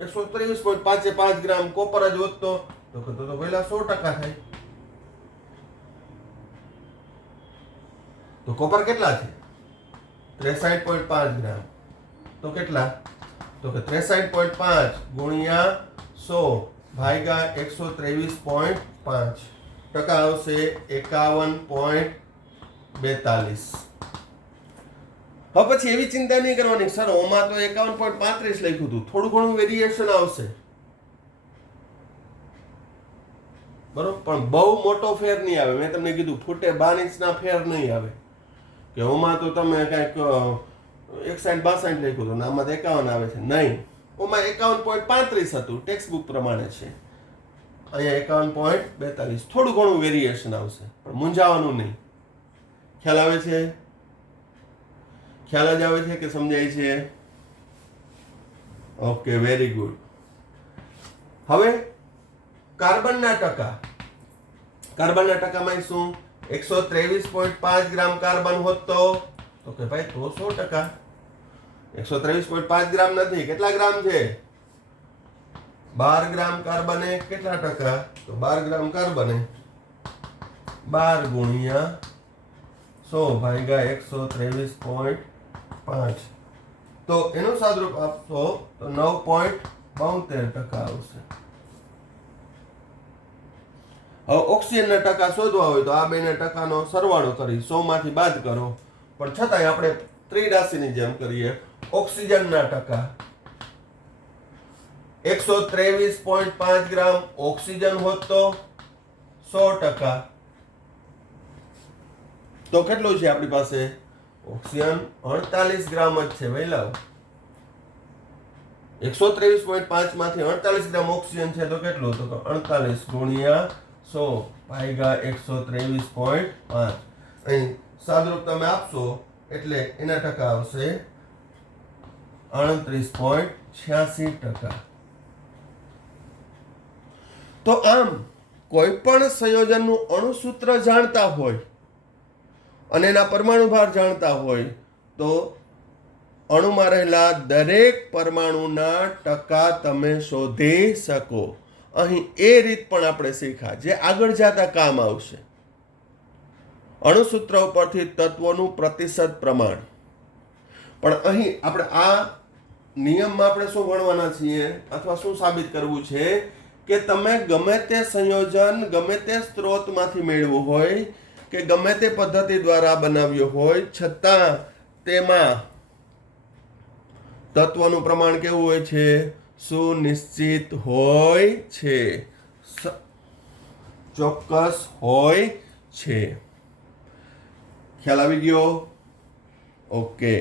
123.5 ગ્રામ કોપર જ વધતો તો પહેલા 100% થાય. તો કોપર કેટલા છે? 63.5 ગ્રામ. તો કેટલા? તો કે 63.5 ગુણ્યા 100 ભાગ્યા 123.5 ટકા આવશે 51.42. હવે પછી એવી ચિંતા નહીં કરવાની સર ઓમાં તો 51.35 લખ્યું હતું, થોડું ઘણું વેરિએશન આવશે બરોબર, પણ બહુ મોટો ફેર નહીં આવે. મેં તમને કીધું ફૂટે 12 ઇંચના ફેર નહીં આવે કે ઓમાં તો તમે કંઈક 61 62 લખ્યું હતું, આમાં 51 આવે છે નહીં. ઓમાં 51.35 હતું, ટેક્સ્ટ બુક પ્રમાણે છે. અહીંયા 51.42, થોડું ઘણું વેરિએશન આવશે, પણ મૂંઝાવાનું નહીં. ખ્યાલ આવે છે? ખ્યાલ જ આવે છે કે સમજાય છે? Okay, very good. હવે કાર્બનના ટકા. કાર્બનના ટકામાં શું? 123.5 ગ્રામ કાર્બન હોત તો કે ભાઈ તો 100%. 123.5 ગ્રામ નથી, કેટલા ગ્રામ છે? 12 ગ્રામ કાર્બને કેટલા ટકા? તો 12 ગ્રામ કાર્બને 12 ગુણ્યા 100 ભાગ્યા 123.5, તો એનું સાદરૂપ આપશો તો 9.72% આવશે. હવે ઓક્સિજનના ટકા શોધવા હોય તો આ બેના ટકાનો સરવાળો કરી 100 માંથી બાદ કરો, પણ છતાંય આપણે ત્રિરાશિની જેમ કરીએ. ઓક્સિજનના ટકા 123.5 ગ્રામ ઓક્સિજન હોત તો 100%. તો કેટલું છે આપણી પાસે? ઓક્સિજન 48 ગ્રામ જ છે. વહેલા 123.5 માંથી 48 ગ્રામ ઓક્સિજન છે તો કેટલું? તો 48 ગુણ્યા 100 ભાગ્યા 123.5. અહીં સાદરૂપ તમે આપશો એટલે એના ટકા આવશે 38.86%. તો આમ કોઈ પણ સંયોજનનું અણુસૂત્ર જાણતા હોય અને એના પરમાણુ ભાર જાણતા હોય તો અણુમાં રહેલા દરેક પરમાણુના ટકા તમે શોધી શકો. અહીં એ રીત પણ આપણે શીખ્યા જે આગળ જતા કામ આવશે. અણુસૂત્ર ઉપરથી તત્વોનું પ્રતિશત પ્રમાણ. પણ અહીં આપણે આ નિયમમાં આપણે શું ભણવાના છીએ અથવા શું સાબિત કરવું છે કે તમે ગમે તે સંયોજન ગમે તે સ્ત્રોતમાંથી મેળવવું હોય કે ગમે તે પદ્ધતિ દ્વારા બનાવ્યો હોય, છતાં તેમાં તત્વનું પ્રમાણ કેવું હોય છે? સુનિશ્ચિત હોય છે, ચોક્કસ હોય છે. ખ્યાલ આવી ગયો? ઓકે.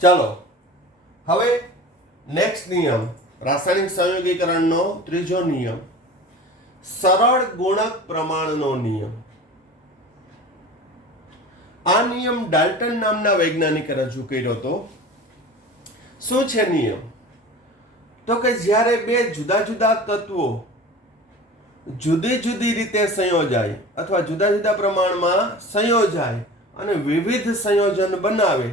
ચાલો હવે નેક્સ્ટ નિયમ, રાસાયણિક સંયોગીકરણનો ત્રીજો નિયમ, સરળ ગુણક પ્રમાણનો નિયમ. આ નિયમ ડાલ્ટન નામના વૈજ્ઞાનિકે રજૂ કર્યો હતો. શું છે નિયમ? તો કે જ્યારે બે જુદા જુદા તત્વો જુદી જુદી રીતે સંયોજાય અથવા જુદા જુદા પ્રમાણમાં સંયોજાય અને વિવિધ સંયોજન બનાવે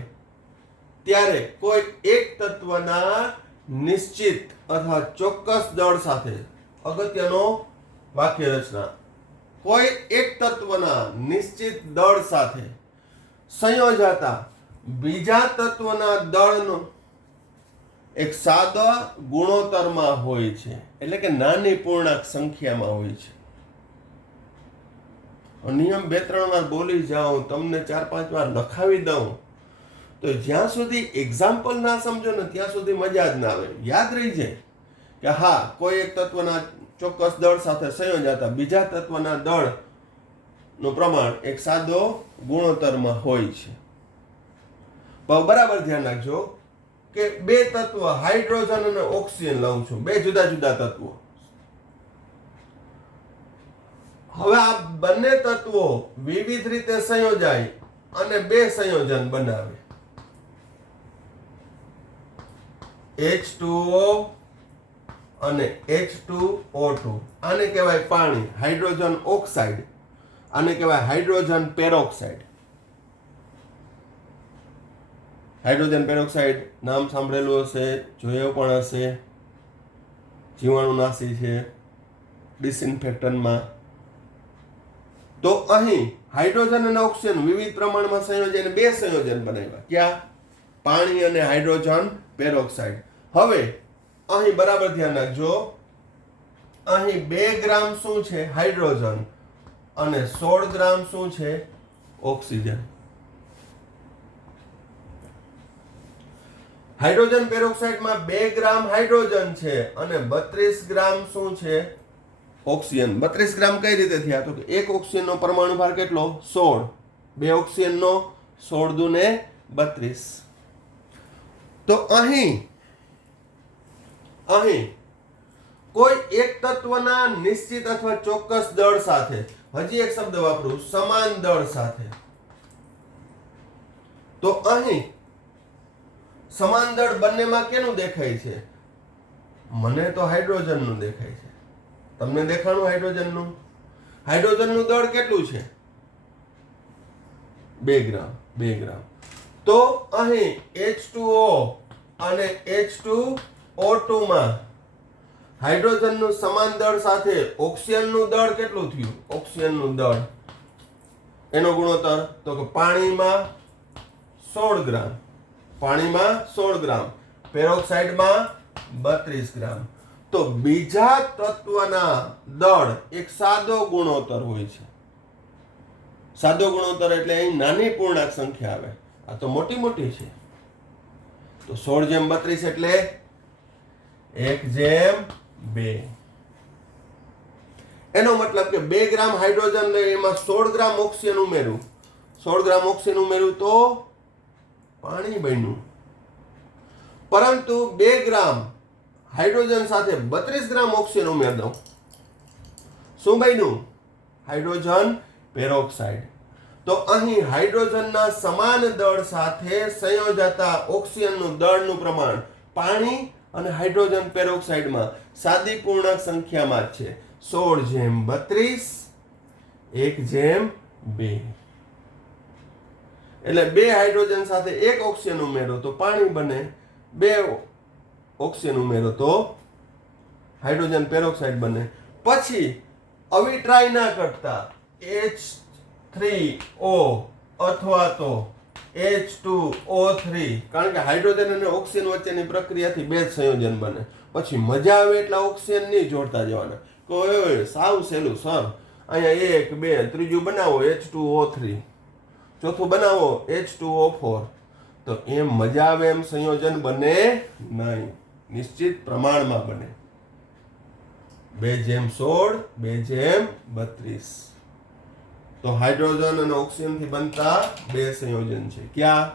ત્યારે કોઈ એક તત્વના નિશ્ચિત અથવા ચોક્કસ દળ સાથે, અગત્યનો વાક્ય રચના, કોઈ એક તત્વના નિશ્ચિત દળ સાથે સંયોજાતા બીજા તત્વના દળનો એક સાદા ગુણોત્તરમાં હોય છે, એટલે કે નાની પૂર્ણાંક સંખ્યામાં હોય છે. નિયમ 2-3 વાર બોલી જાઉં, તમને 4-5 વાર લખાવી દઉં તો જ્યાં સુધી એક્ઝામ્પલ ના સમજો ને ત્યાં સુધી મજા જ ના આવે. યાદ રહી જાય કે હા, કોઈ એક તત્વના ચોક્કસ દળ સાથે સંયોજાતા બીજા તત્વના દળનું પ્રમાણ એક સાદો ગુણોત્તરમાં હોય છે. બરાબર ધ્યાન રાખજો કે બે તત્વ હાઇડ્રોજન અને ઓક્સિજન લઉં છું, બે જુદા જુદા તત્વો. હવે આ બંને તત્વો વિવિધ રીતે સંયોજાય અને બે સંયોજન બનાવે. H2O અને H2O2. આને કહેવાય પાણી, હાઇડ્રોજન ઓક્સાઇડ. આને કહેવાય હાઇડ્રોજન પેરોક્સાઇડ. હાઇડ્રોજન પેરોક્સાઇડ નામ સાંભળેલું હશે, જોયો પણ હશે. જીવાણુનાશી છે, ડિસઇન્ફેક્ટન્ટમાં. તો અહીં હાઇડ્રોજન અને ઓક્સિજન વિવિધ પ્રમાણમાં સંયોજન બે સંયોજન બનાવ્યા. ક્યાં? પાણી અને હાઇડ્રોજન પેરોક્સાઇડ. હવે અહીં બરાબર ધ્યાન રાખજો, અહીં 2 ગ્રામ શું છે? હાઇડ્રોજન અને 16 ગ્રામ શું છે? ઓક્સિજન. હાઇડ્રોજન પેરોક્સાઇડમાં 2 ગ્રામ હાઇડ્રોજન છે અને 32 ગ્રામ શું છે? ઓક્સિજન 32 ગ્રામ કઈ રીતે થયા? તો કે એક ઓક્સિજનનો પરમાણુ ભાર કેટલો? 16. બે ઓક્સિજનનો 16 દુને 32. તો અહીં કોઈ એક તત્વના નિશ્ચિત અથવા ચોક્કસ દળ સાથે, હજી એક શબ્દ વાપરું, સમાન દળ સાથે. તો અહીં સમાન દળ બંનેમાં કેનું દેખાય છે? મને તો હાઇડ્રોજનનું દેખાય છે. તમને દેખાણું હાઇડ્રોજનનું? હાઇડ્રોજનનું દળ કેટલું છે? 2 ગ્રામ. 2 ગ્રામ. તો અહીં H2O અને H2O2 માં હાઇડ્રોજનનું સમાન દળ સાથે ઓક્સિજનનું દળ કેટલું થયું? ઓક્સિજનનું દળ એનો ગુણોત્તર તો કે પાણીમાં 16 ગ્રામ. પાણીમાં 16 ગ્રામ, પેરોક્સાઇડમાં 32 ગ્રામ. તો બીજા તત્વના દળ એક સાદો ગુણોત્તર હોય છે. સાદો ગુણોત્તર એટલે અહીં નાની પૂર્ણાંક સંખ્યા આવે. આ તો મોટી છે. તો 16:32 એટલે 1:2. એનો મતલબ કે 2 ગ્રામ હાઇડ્રોજન લઈ એમાં 16 ગ્રામ ઓક્સિજન ઉમેરું. 16 ગ્રામ ઓક્સિજન ઉમેરું તો પાણી બન્યું. પરંતુ 2 ગ્રામ હાઇડ્રોજન સાથે 32 ગ્રામ ઓક્સિજન ઉમેર દઉં, શું બન્યું? Hydrogen peroxide. તો અહીં હાઇડ્રોજનના સમાન દળ સાથે સંયોજાતા ઓક્સિજનનું દળનું પ્રમાણ પાણી અને હાઇડ્રોજન પેરોક્સાઇડમાં સાદી પૂર્ણાંક સંખ્યામાં જ છે. 16:32 1:2. એટલે 2 હાઇડ્રોજન સાથે 1 ઓક્સિજન ઉમેરો તો પાણી બને, 2 ઓક્સિજન ઉમેરો તો હાઇડ્રોજન પેરોક્સાઇડ બને. પછી આવી ટ્રાય ના કરતા H3O અથવા તો H2O3, કારણ કે હાઇડ્રોજન અને ઓક્સિજન વચ્ચેની પ્રક્રિયાથી 2 જ સંયોજન બને. પછી મજા આવે એટલા ઓક્સિજન નહીં જોડતા જવાના. કોઈ સાવ સહેલું સર, અહીંયા 1 2 ત્રીજું બનાવો H2O3, ચોથું બનાવો H2O4. તો એમ મજા આવે એમ સંયોજન બને નહીં, નિશ્ચિત પ્રમાણમાં બને. 2:16 2:32. તો હાઇડ્રોજન અને ઓક્સિજન થી બનતા 2 સંયોજન છે. ક્યાં?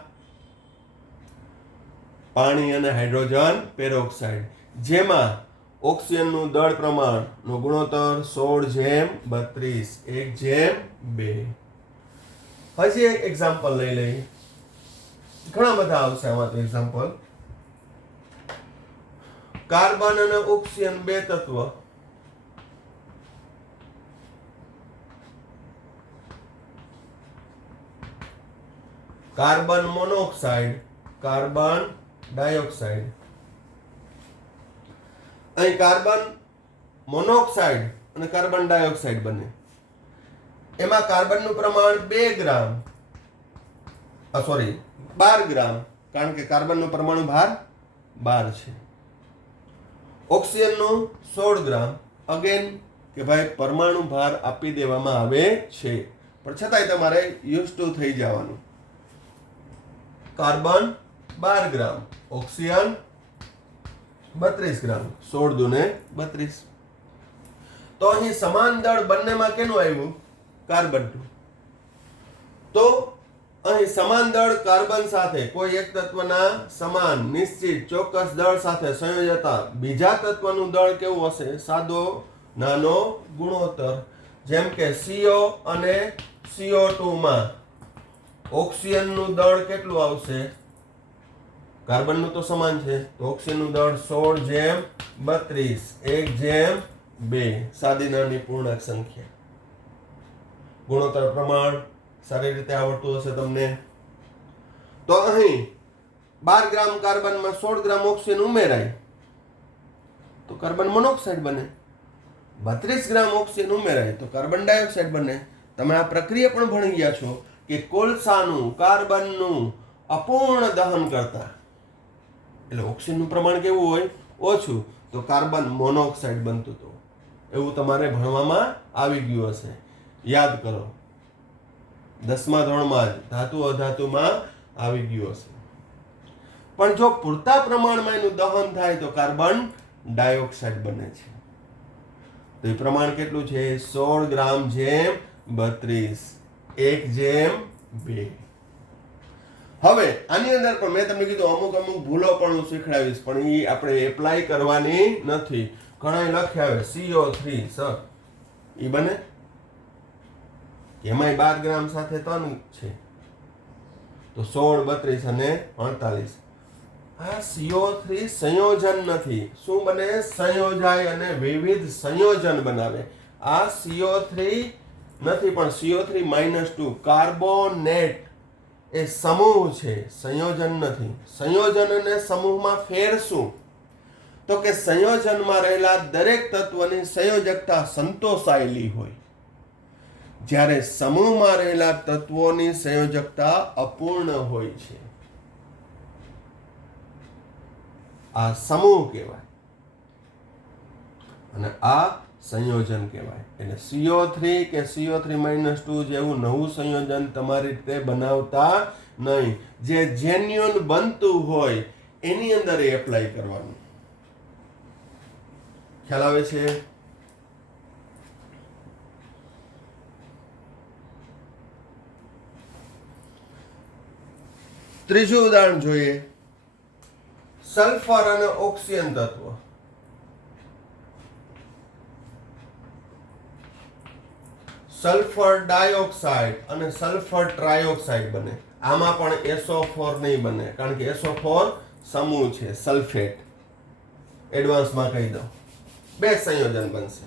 પાણી અને હાઇડ્રોજન પેરોક્સાઇડ, જેમાં ઓક્સિજનનું દળ પ્રમાણનો ગુણોત્તર 16:32 1:2. હજી એક એક્ઝામ્પલ લઈ લઈએ. ઘણા બધા આવશે આમાં તો એક્ઝામ્પલ. કાર્બન અને ઓક્સિજન 2 તત્વ. Carbon monoxide, carbon dioxide. અહીં કાર્બન મોનોક્સાઇડ અને કાર્બન ડાયોક્સાઇડ બને. એમાં કાર્બનનું પ્રમાણ 2 ગ્રામ, 12 ગ્રામ, કારણ કે કાર્બનનો પરમાણુ ભાર 12 છે. ઓક્સિજનનું 16 ગ્રામ. અગેન કે ભાઈ પરમાણુ ભાર આપી દેવામાં આવે છે, પણ છતાંય તમારે યુઝ ટુ થઈ જવાનું. કાર્બન 12 ગ્રામ, ઓક્સિજન 32 ગ્રામ, 16 દુને 32. તો અહીં સમાન દળ બંનેમાં કેનું આવ્યું? કાર્બનનું. તો અહીં સમાન દળ કાર્બન સાથે કોઈ એક તત્વના સમાન નિશ્ચિત ચોક્કસ દળ સાથે સંયોજતા બીજા તત્વનું દળ કેવું હશે? સાદો નાનો ગુણોત્તર. જેમ કે CO અને CO2 માં ઓક્સિજનનું દળ કેટલું આવશે? કાર્બનનું તો સમાન છે, તો ઓક્સિજનનું દળ 16:32 1:2. સાદી નાની પૂર્ણાંક સંખ્યા. ગુણોત્તર પ્રમાણ સારી રીતે આવડતું હશે તમને. તો અહીં 12 ગ્રામ કાર્બનમાં 16 ગ્રામ ઓક્સિજન ઉમેરાય તો કાર્બન મોનોક્સાઇડ બને. 32 ગ્રામ ઓક્સિજન ઉમેરાય તો કાર્બન ડાયોક્સાઇડ બને. તમે આ પ્રક્રિયા પણ ભણી ગયા છો કે કોલસાનું, કાર્બનનું અપૂર્ણ દહન કરતા એટલે ઓક્સિજનનું પ્રમાણ કેવું હોય? ઓછું, તો કાર્બન મોનોક્સાઇડ બનતું હતું. એવું તમારે ભણવામાં આવી ગયું હશે, યાદ કરો. 10મા ધોરણમાં જ ધાતુ અધાતુમાં આવી ગયું હશે. પણ જો પૂરતા પ્રમાણમાં એનું દહન થાય તો કાર્બન ડાયોક્સાઇડ બને છે. તો એ પ્રમાણ કેટલું છે? 16 ગ્રામ જેમ 32, 1/2. હવે આની અંદર પણ મેં તમને કીધું અમુક ભૂલો પણ હું શીખડાવીશ, પણ એ આપણે એપ્લાય કરવાની નથી. ઘણા લખ્યા આવે CO3 સર, એ બને? એમાંય 12 ગ્રામ સાથે 3 છે, તો 16, 32 અને 48. આ CO3 સંયોજન નથી. શું બને? સંયોજાય અને વિવિધ સંયોજન બનાવે. આ CO3 નથી, પણ CO3-2 કાર્બોનેટ એ સમૂહ છે, સંયોજન નથી. સંયોજન અને સમૂહમાં ફેર શું? તો કે સંયોજનમાં રહેલા દરેક તત્વની સંયોજકતા સંતોષાયેલી હોય, જ્યારે સમૂહમાં રહેલા તત્વોની સંયોજકતા અપૂર્ણ હોય છે. આ સમૂહ કહેવાય અને આ સંયોજન કહેવાય. એટલે CO3 કે CO3-2 જેવું નવું સંયોજન તમારી રીતે બનાવતા નહીં. જે જેન્યુઅન બનતું હોય એની અંદર એપ્લાય કરવાનું. ખ્યાલ આવે છે? ત્રીજું ઉદાહરણ જોઈએ. સલ્ફર અને ઓક્સિજન તત્વ. સલ્ફર ડાયોક્સાઇડ અને સલ્ફર ટ્રાયોક્સાઇડ બને. આમાં પણ SO4 નહીં બને, કારણ કે SO4 સમૂહ છે, સલ્ફેટ. એડવાન્સમાં કહી દઉં, 2 સંયોજન બનશે,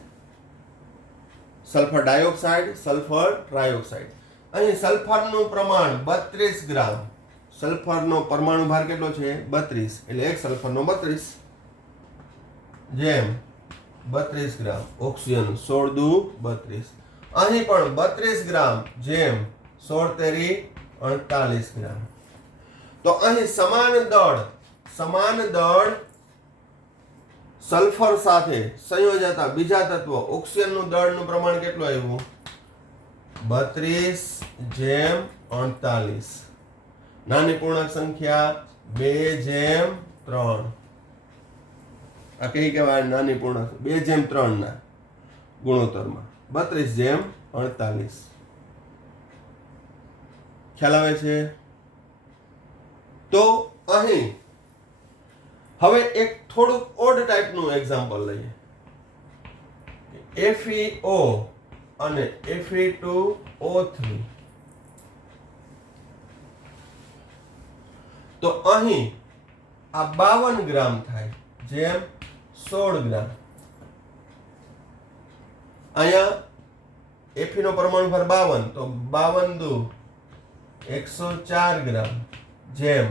સલ્ફર ડાયોક્સાઇડ, સલ્ફર ટ્રાયોક્સાઇડ. અહીં સલ્ફરનું પ્રમાણ 32 ગ્રામ. સલ્ફરનો પરમાણુ ભાર કેટલો છે? 32. એટલે એક સલ્ફરનો 32 જેમ 32 ગ્રામ. ઓક્સિજન 16 × 32. અહીં પણ 32 ગ્રામ જેમ 16 × 48 ગ્રામ. તો અહીં સમાન દળ સલ્ફર સાથે સંયોજાતા બીજા તત્વ ઓક્સિજનનું દળનું પ્રમાણ કેટલું આવ્યું? 32/48. નાની પૂર્ણાંક સંખ્યા 2/3. આ કઈ કહેવાય? નાની પૂર્ણાંક 2/3 ના ગુણોત્તરમાં 32/48. ખ્યાલ આવે છે? તો અહીં હવે એક થોડુંક ઓડ ટાઈપનું એક્ઝામ્પલ લઈએ. FeO અને Fe2O3. તો અહીં આ 52 ગ્રામ થાય જેમ 16 ગ્રામ. અહીંયા Fe નો પરમાણુ ભાર 52, તો 52 × 104 ગ્રામ જેમ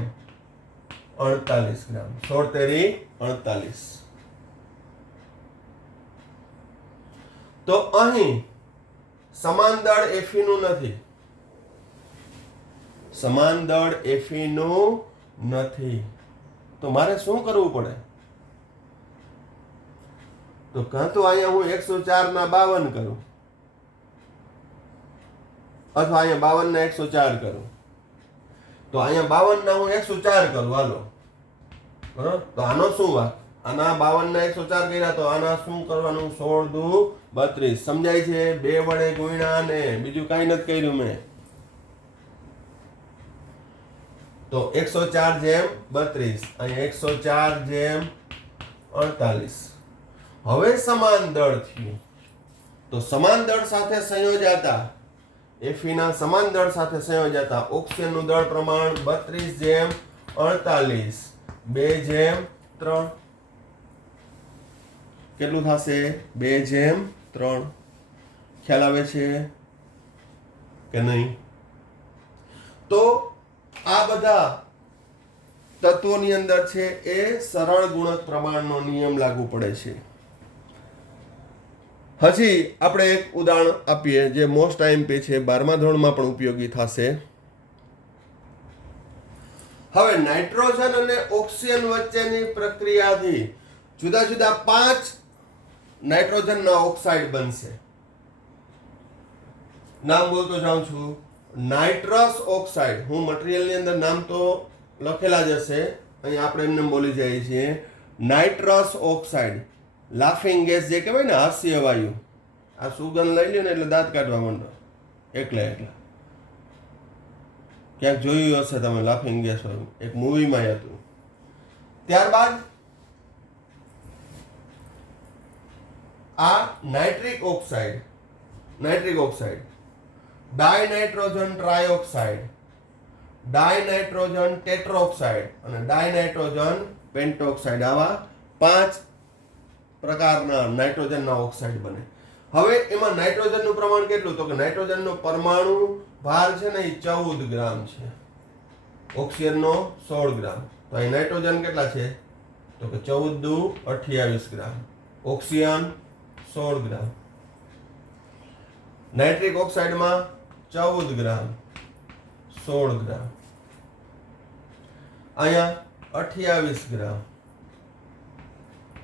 48 ગ્રામ. 16 × 48. તો અહીં સમાન દળ Fe નું નથી. સમાન દળ Fe નું નથી. તો મારે શું કરવું પડે? તો કાં તો અહીંયા હું 104 ના 52 કરું, અથવા અહીંયા 52 ના 104 કરું. તો અહીંયા 52 ના હું 104 કરું. હાલો, બરોબર. તો આનો શું વાત? આના 52 ના 104 કર્યા, તો આના શું કરવાનું? 16 × 32. સમજાય છે? 2 વડે ગુણ્યા ને, બીજું કાંઈ નથી કર્યું મેં. તો 104/32. અહીંયા 104/48. હવે સમાન દળ થયું. તો સમાન દળ સાથે સંયોજાતા Fe ના સમાન દળ સાથે સંયોજાતા ઓક્સિજનનું દળ પ્રમાણ 32/48 2/3. કેટલું થશે? 2/3. ખ્યાલ આવે છે કે નહીં? તો આ બધા તત્વોની અંદર છે એ સરળ ગુણક પ્રમાણનો નિયમ લાગુ પડે છે. હજી આપણે એક ઉદાહરણ આપીએ જે મોસ્ટ આઈએમપી છે, 12મા ધોરણમાં પણ ઉપયોગી થશે. હવે નાઇટ્રોજન અને ઓક્સિજન વચ્ચેની પ્રક્રિયાથી જુદા જુદા 5 નાઇટ્રોજનના ઓક્સાઇડ બનશે. નામ બોલતો જાઉં છું. Nitrous oxide. હું મટીરિયલની અંદર નામ તો લખેલા જ હશે, અહીં આપણે એમને બોલી જઈએ છીએ. નાઇટ્રસ ઓક્સાઇડ લાફિંગ ગેસ જે કહેવાય ને, હાસ્ય વાયુ, આ સુગંધ લઈ લ્યો ને એટલે દાંત કાઢવા માંડો એકલા. ક્યાંક જોયું હશે તમે લાફિંગ ગેસ વાળું, એક મૂવીમાં હતું. ત્યારબાદ આ નાઇટ્રિક ઓક્સાઇડ, ડાયનાઇટ્રોજન ટ્રાયોક્સાઇડ, ડાયનાઇટ્રોજન ટેટ્રોક્સાઇડ અને ડાયનાઇટ્રોજન પેન્ટોક્સાઇડ, આવા 5 પ્રકારના નાઇટ્રોજનના ઓક્સાઇડ બને. હવે એમાં નાઇટ્રોજનનું પ્રમાણ કેટલું? તો કે નાઇટ્રોજનનો પરમાણુ ભાર છે ને એ 14 ગ્રામ છે, ઓક્સિજનનો 16 ગ્રામ. તો અહીં નાઇટ્રોજન કેટલા છે? તો કે 14 દુ 28 ગ્રામ, ઓક્સિજન 16 ગ્રામ. નાઇટ્રિક ઓક્સાઇડમાં 14 ગ્રામ, 16 ગ્રામ, અહીંયા 28 ગ્રામ,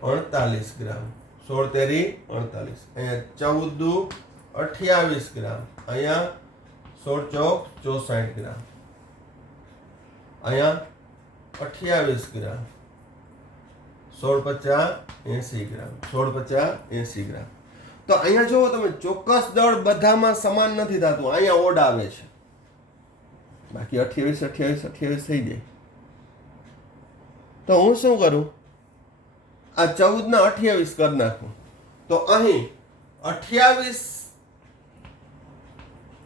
48 ગ્રામ, 16 તેરી 48, અહીંયા 14 દુ 28 ગ્રામ, અહીંયા 16 ચોક 64 ગ્રામ, અહીંયા 28 ગ્રામ, 16 પચાસ 80 ગ્રામ, 16 પચાસ 80 ગ્રામ. તો અહીંયા જુઓ તમે, ચોક્કસ દળ બધામાં સમાન નથી થતું, અહીંયા ઓડ આવે છે, બાકી 28 28 28 થઈ જાય. તો હું શું કરું? આ 14 ના 28 કરી નાખું. તો અહીં 28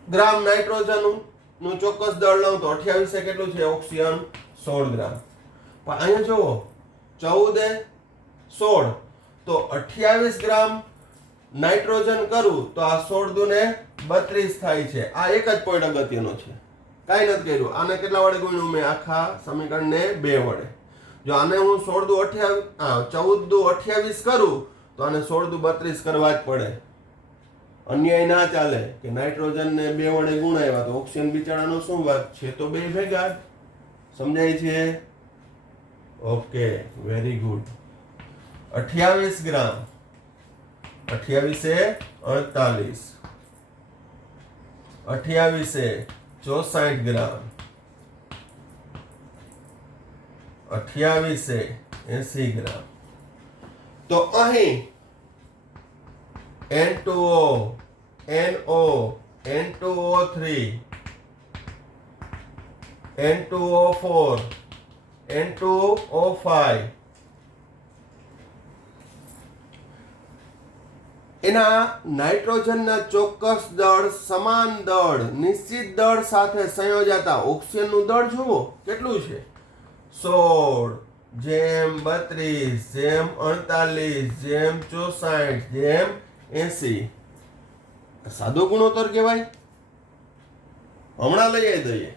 ગ્રામ નાઇટ્રોજનનું ચોક્કસ દળ લઉં તો 28 એ કેટલું છે? ઓક્સિજન 16 ગ્રામ. પણ અહીંયા જુઓ, 14 એ 16, તો 28 ગ્રામ નાઇટ્રોજન કરું તો આ 16 દુને 32 થાય છે. આ એક જ પોઈન્ટ અગત્યનો છે, કાંઈ નથી કર્યું. આને કેટલા વડે ગુણ્યું મેં? આખા સમીકરણને 2 વડે. જો આને હું 14 દુ 28 કરું તો આને 16 દુ 32 કરવા જ પડે. અન્યાય ના ચાલે કે નાઇટ્રોજનને 2 વડે ગુણાવ્યા તો ઓક્સિજન બિચારાનો શું ભાગ છે? તો 2 ભેગા. સમજાય છે? Okay, very good. 28 ગ્રામ, 28 એ 48, 28 એ 64 ગ્રામ, 28 એ 80 ગ્રામ. તો અહીં N2O, NO, N2O3, N2O4, N2O5 એના નાઇટ્રોજનના ચોક્કસ દળ, સમાન દળ, નિશ્ચિત દળ સાથે સંયોજાતા ઓક્સિજનનું દળ જુઓ કેટલું છે? 16 જેમ 32 જેમ 48 જેમ 64 જેમ 80. સાદો ગુણોત્તર કહેવાય. હમણાં લઈ આવી દઈએ.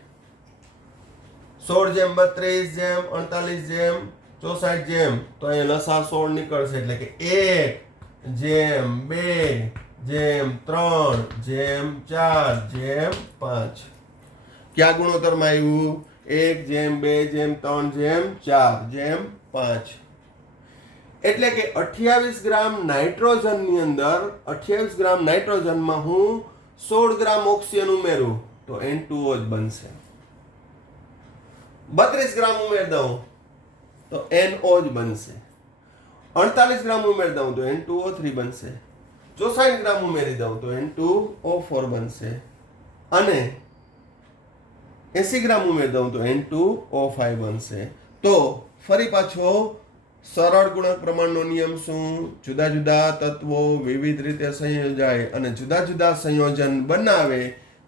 16 જેમ 32 જેમ 48 જેમ 64 જેમ, તો અહીંયા લસા 16 નીકળશે, એટલે કે 1 જેમ 2 જેમ 3 જેમ 4 જેમ 5. ક્યાં ગુણોત્તરમાં આવ્યું? 1 જેમ 2 જેમ 3 જેમ 4 જેમ 5. એટલે કે 28 ગ્રામ નાઇટ્રોજનની અંદર, 28 ગ્રામ નાઇટ્રોજનમાં હું 16 ગ્રામ ઓક્સિજન ઉમેરું તો N2O જ બનશે. 32 ગ્રામ ઉમેર દઉં તો NO જ બનશે. 48 ગ્રામ ઉમેર દઉં તો N2O3 બનશે. 64 ગ્રામ ઉમેરી દઉં તો N2O4 બનશે. અને 80 ગ્રામ ઉમેર દઉં તો N2O5 બનશે. તો ફરી પાછો સરળ ગુણક પ્રમાણનો નિયમ શું? જુદા જુદા તત્વો વિવિધ રીતે સંયોજાય અને જુદા જુદા સંયોજન બનાવે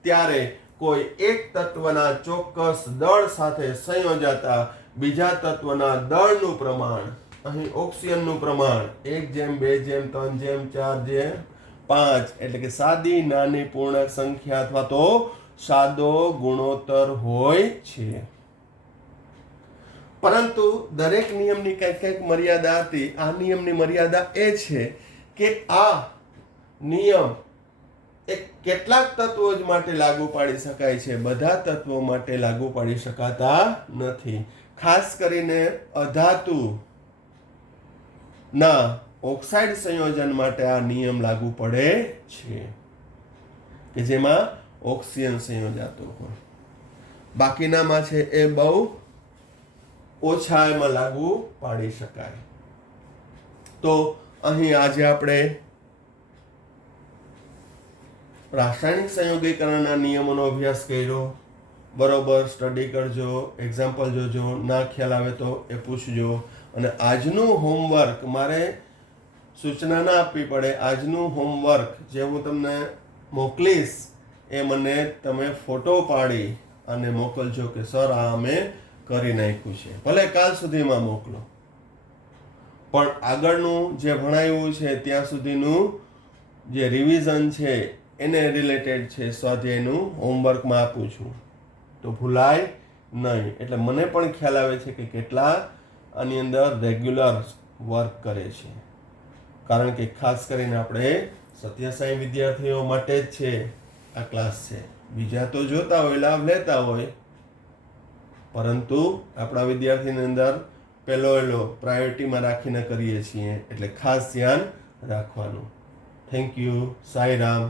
ત્યારે કોઈ એક તત્વના ચોક્કસ દળ સાથે સંયોજાતા બીજા તત્વના દળનું પ્રમાણ, અહીં ઓક્સિજનનું પ્રમાણ 1 જેમ 2 જેમ 3 જેમ 4 જેમ 5, એટલે કે સાદી નાની પૂર્ણાંક સંખ્યા અથવા તો સાદો ગુણોત્તર હોય છે. પરંતુ દરેક નિયમની કંઈક મર્યાદા હતી. આ નિયમની મર્યાદા એ છે કે આ નિયમ એક કેટલાક તત્વો જ માટે લાગુ પાડી શકાય છે, બધા તત્વો માટે લાગુ પાડી શકાતા નથી. ખાસ કરીને અધાતુ ના ઓક્સાઇડ સંયોજન માટે આ નિયમ લાગુ પડે છે કે જેમાં ઓક્સિજન સંયોજાતો હોય. બાકીનામાં છે એ બહુ ઓછા એમાં લાગુ પાડી શકાય. તો અહીં આજે આપણે રાસાયણિક સંયોગીકરણના નિયમોનો અભ્યાસ કર્યો. બરોબર સ્ટડી કરજો, એક્ઝામ્પલ જોજો, ના ખ્યાલ આવે તો એ પૂછજો. અને આજનું હોમવર્ક મારે સૂચના ના આપવી પડે. આજનું હોમવર્ક જે હું તમને મોકલીશ એ મને તમે ફોટો પાડી અને મોકલજો કે સર આ અમે કરી નાખ્યું છે. ભલે કાલ સુધીમાં મોકલો, પણ આગળનું જે ભણાવ્યું છે ત્યાં સુધીનું જે રિવિઝન છે એને રિલેટેડ છે સ્વાધ્યાયનું હોમવર્કમાં આપું છું, તો ભૂલાય નહીં. એટલે મને પણ ખ્યાલ આવે છે કે કેટલા આની અંદર રેગ્યુલર વર્ક કરે છે. કારણ કે ખાસ કરીને આપણે સત્યાસાઈ વિદ્યાર્થીઓ માટે જ છે આ ક્લાસ છે. બીજા તો જોતા હોય, લાભ લેતા હોય, પરંતુ આપણા વિદ્યાર્થીની અંદર પહેલો પ્રાયોરિટીમાં રાખીને કરીએ છીએ, એટલે ખાસ ધ્યાન રાખવાનું. Thank you. સાંઈ રામ.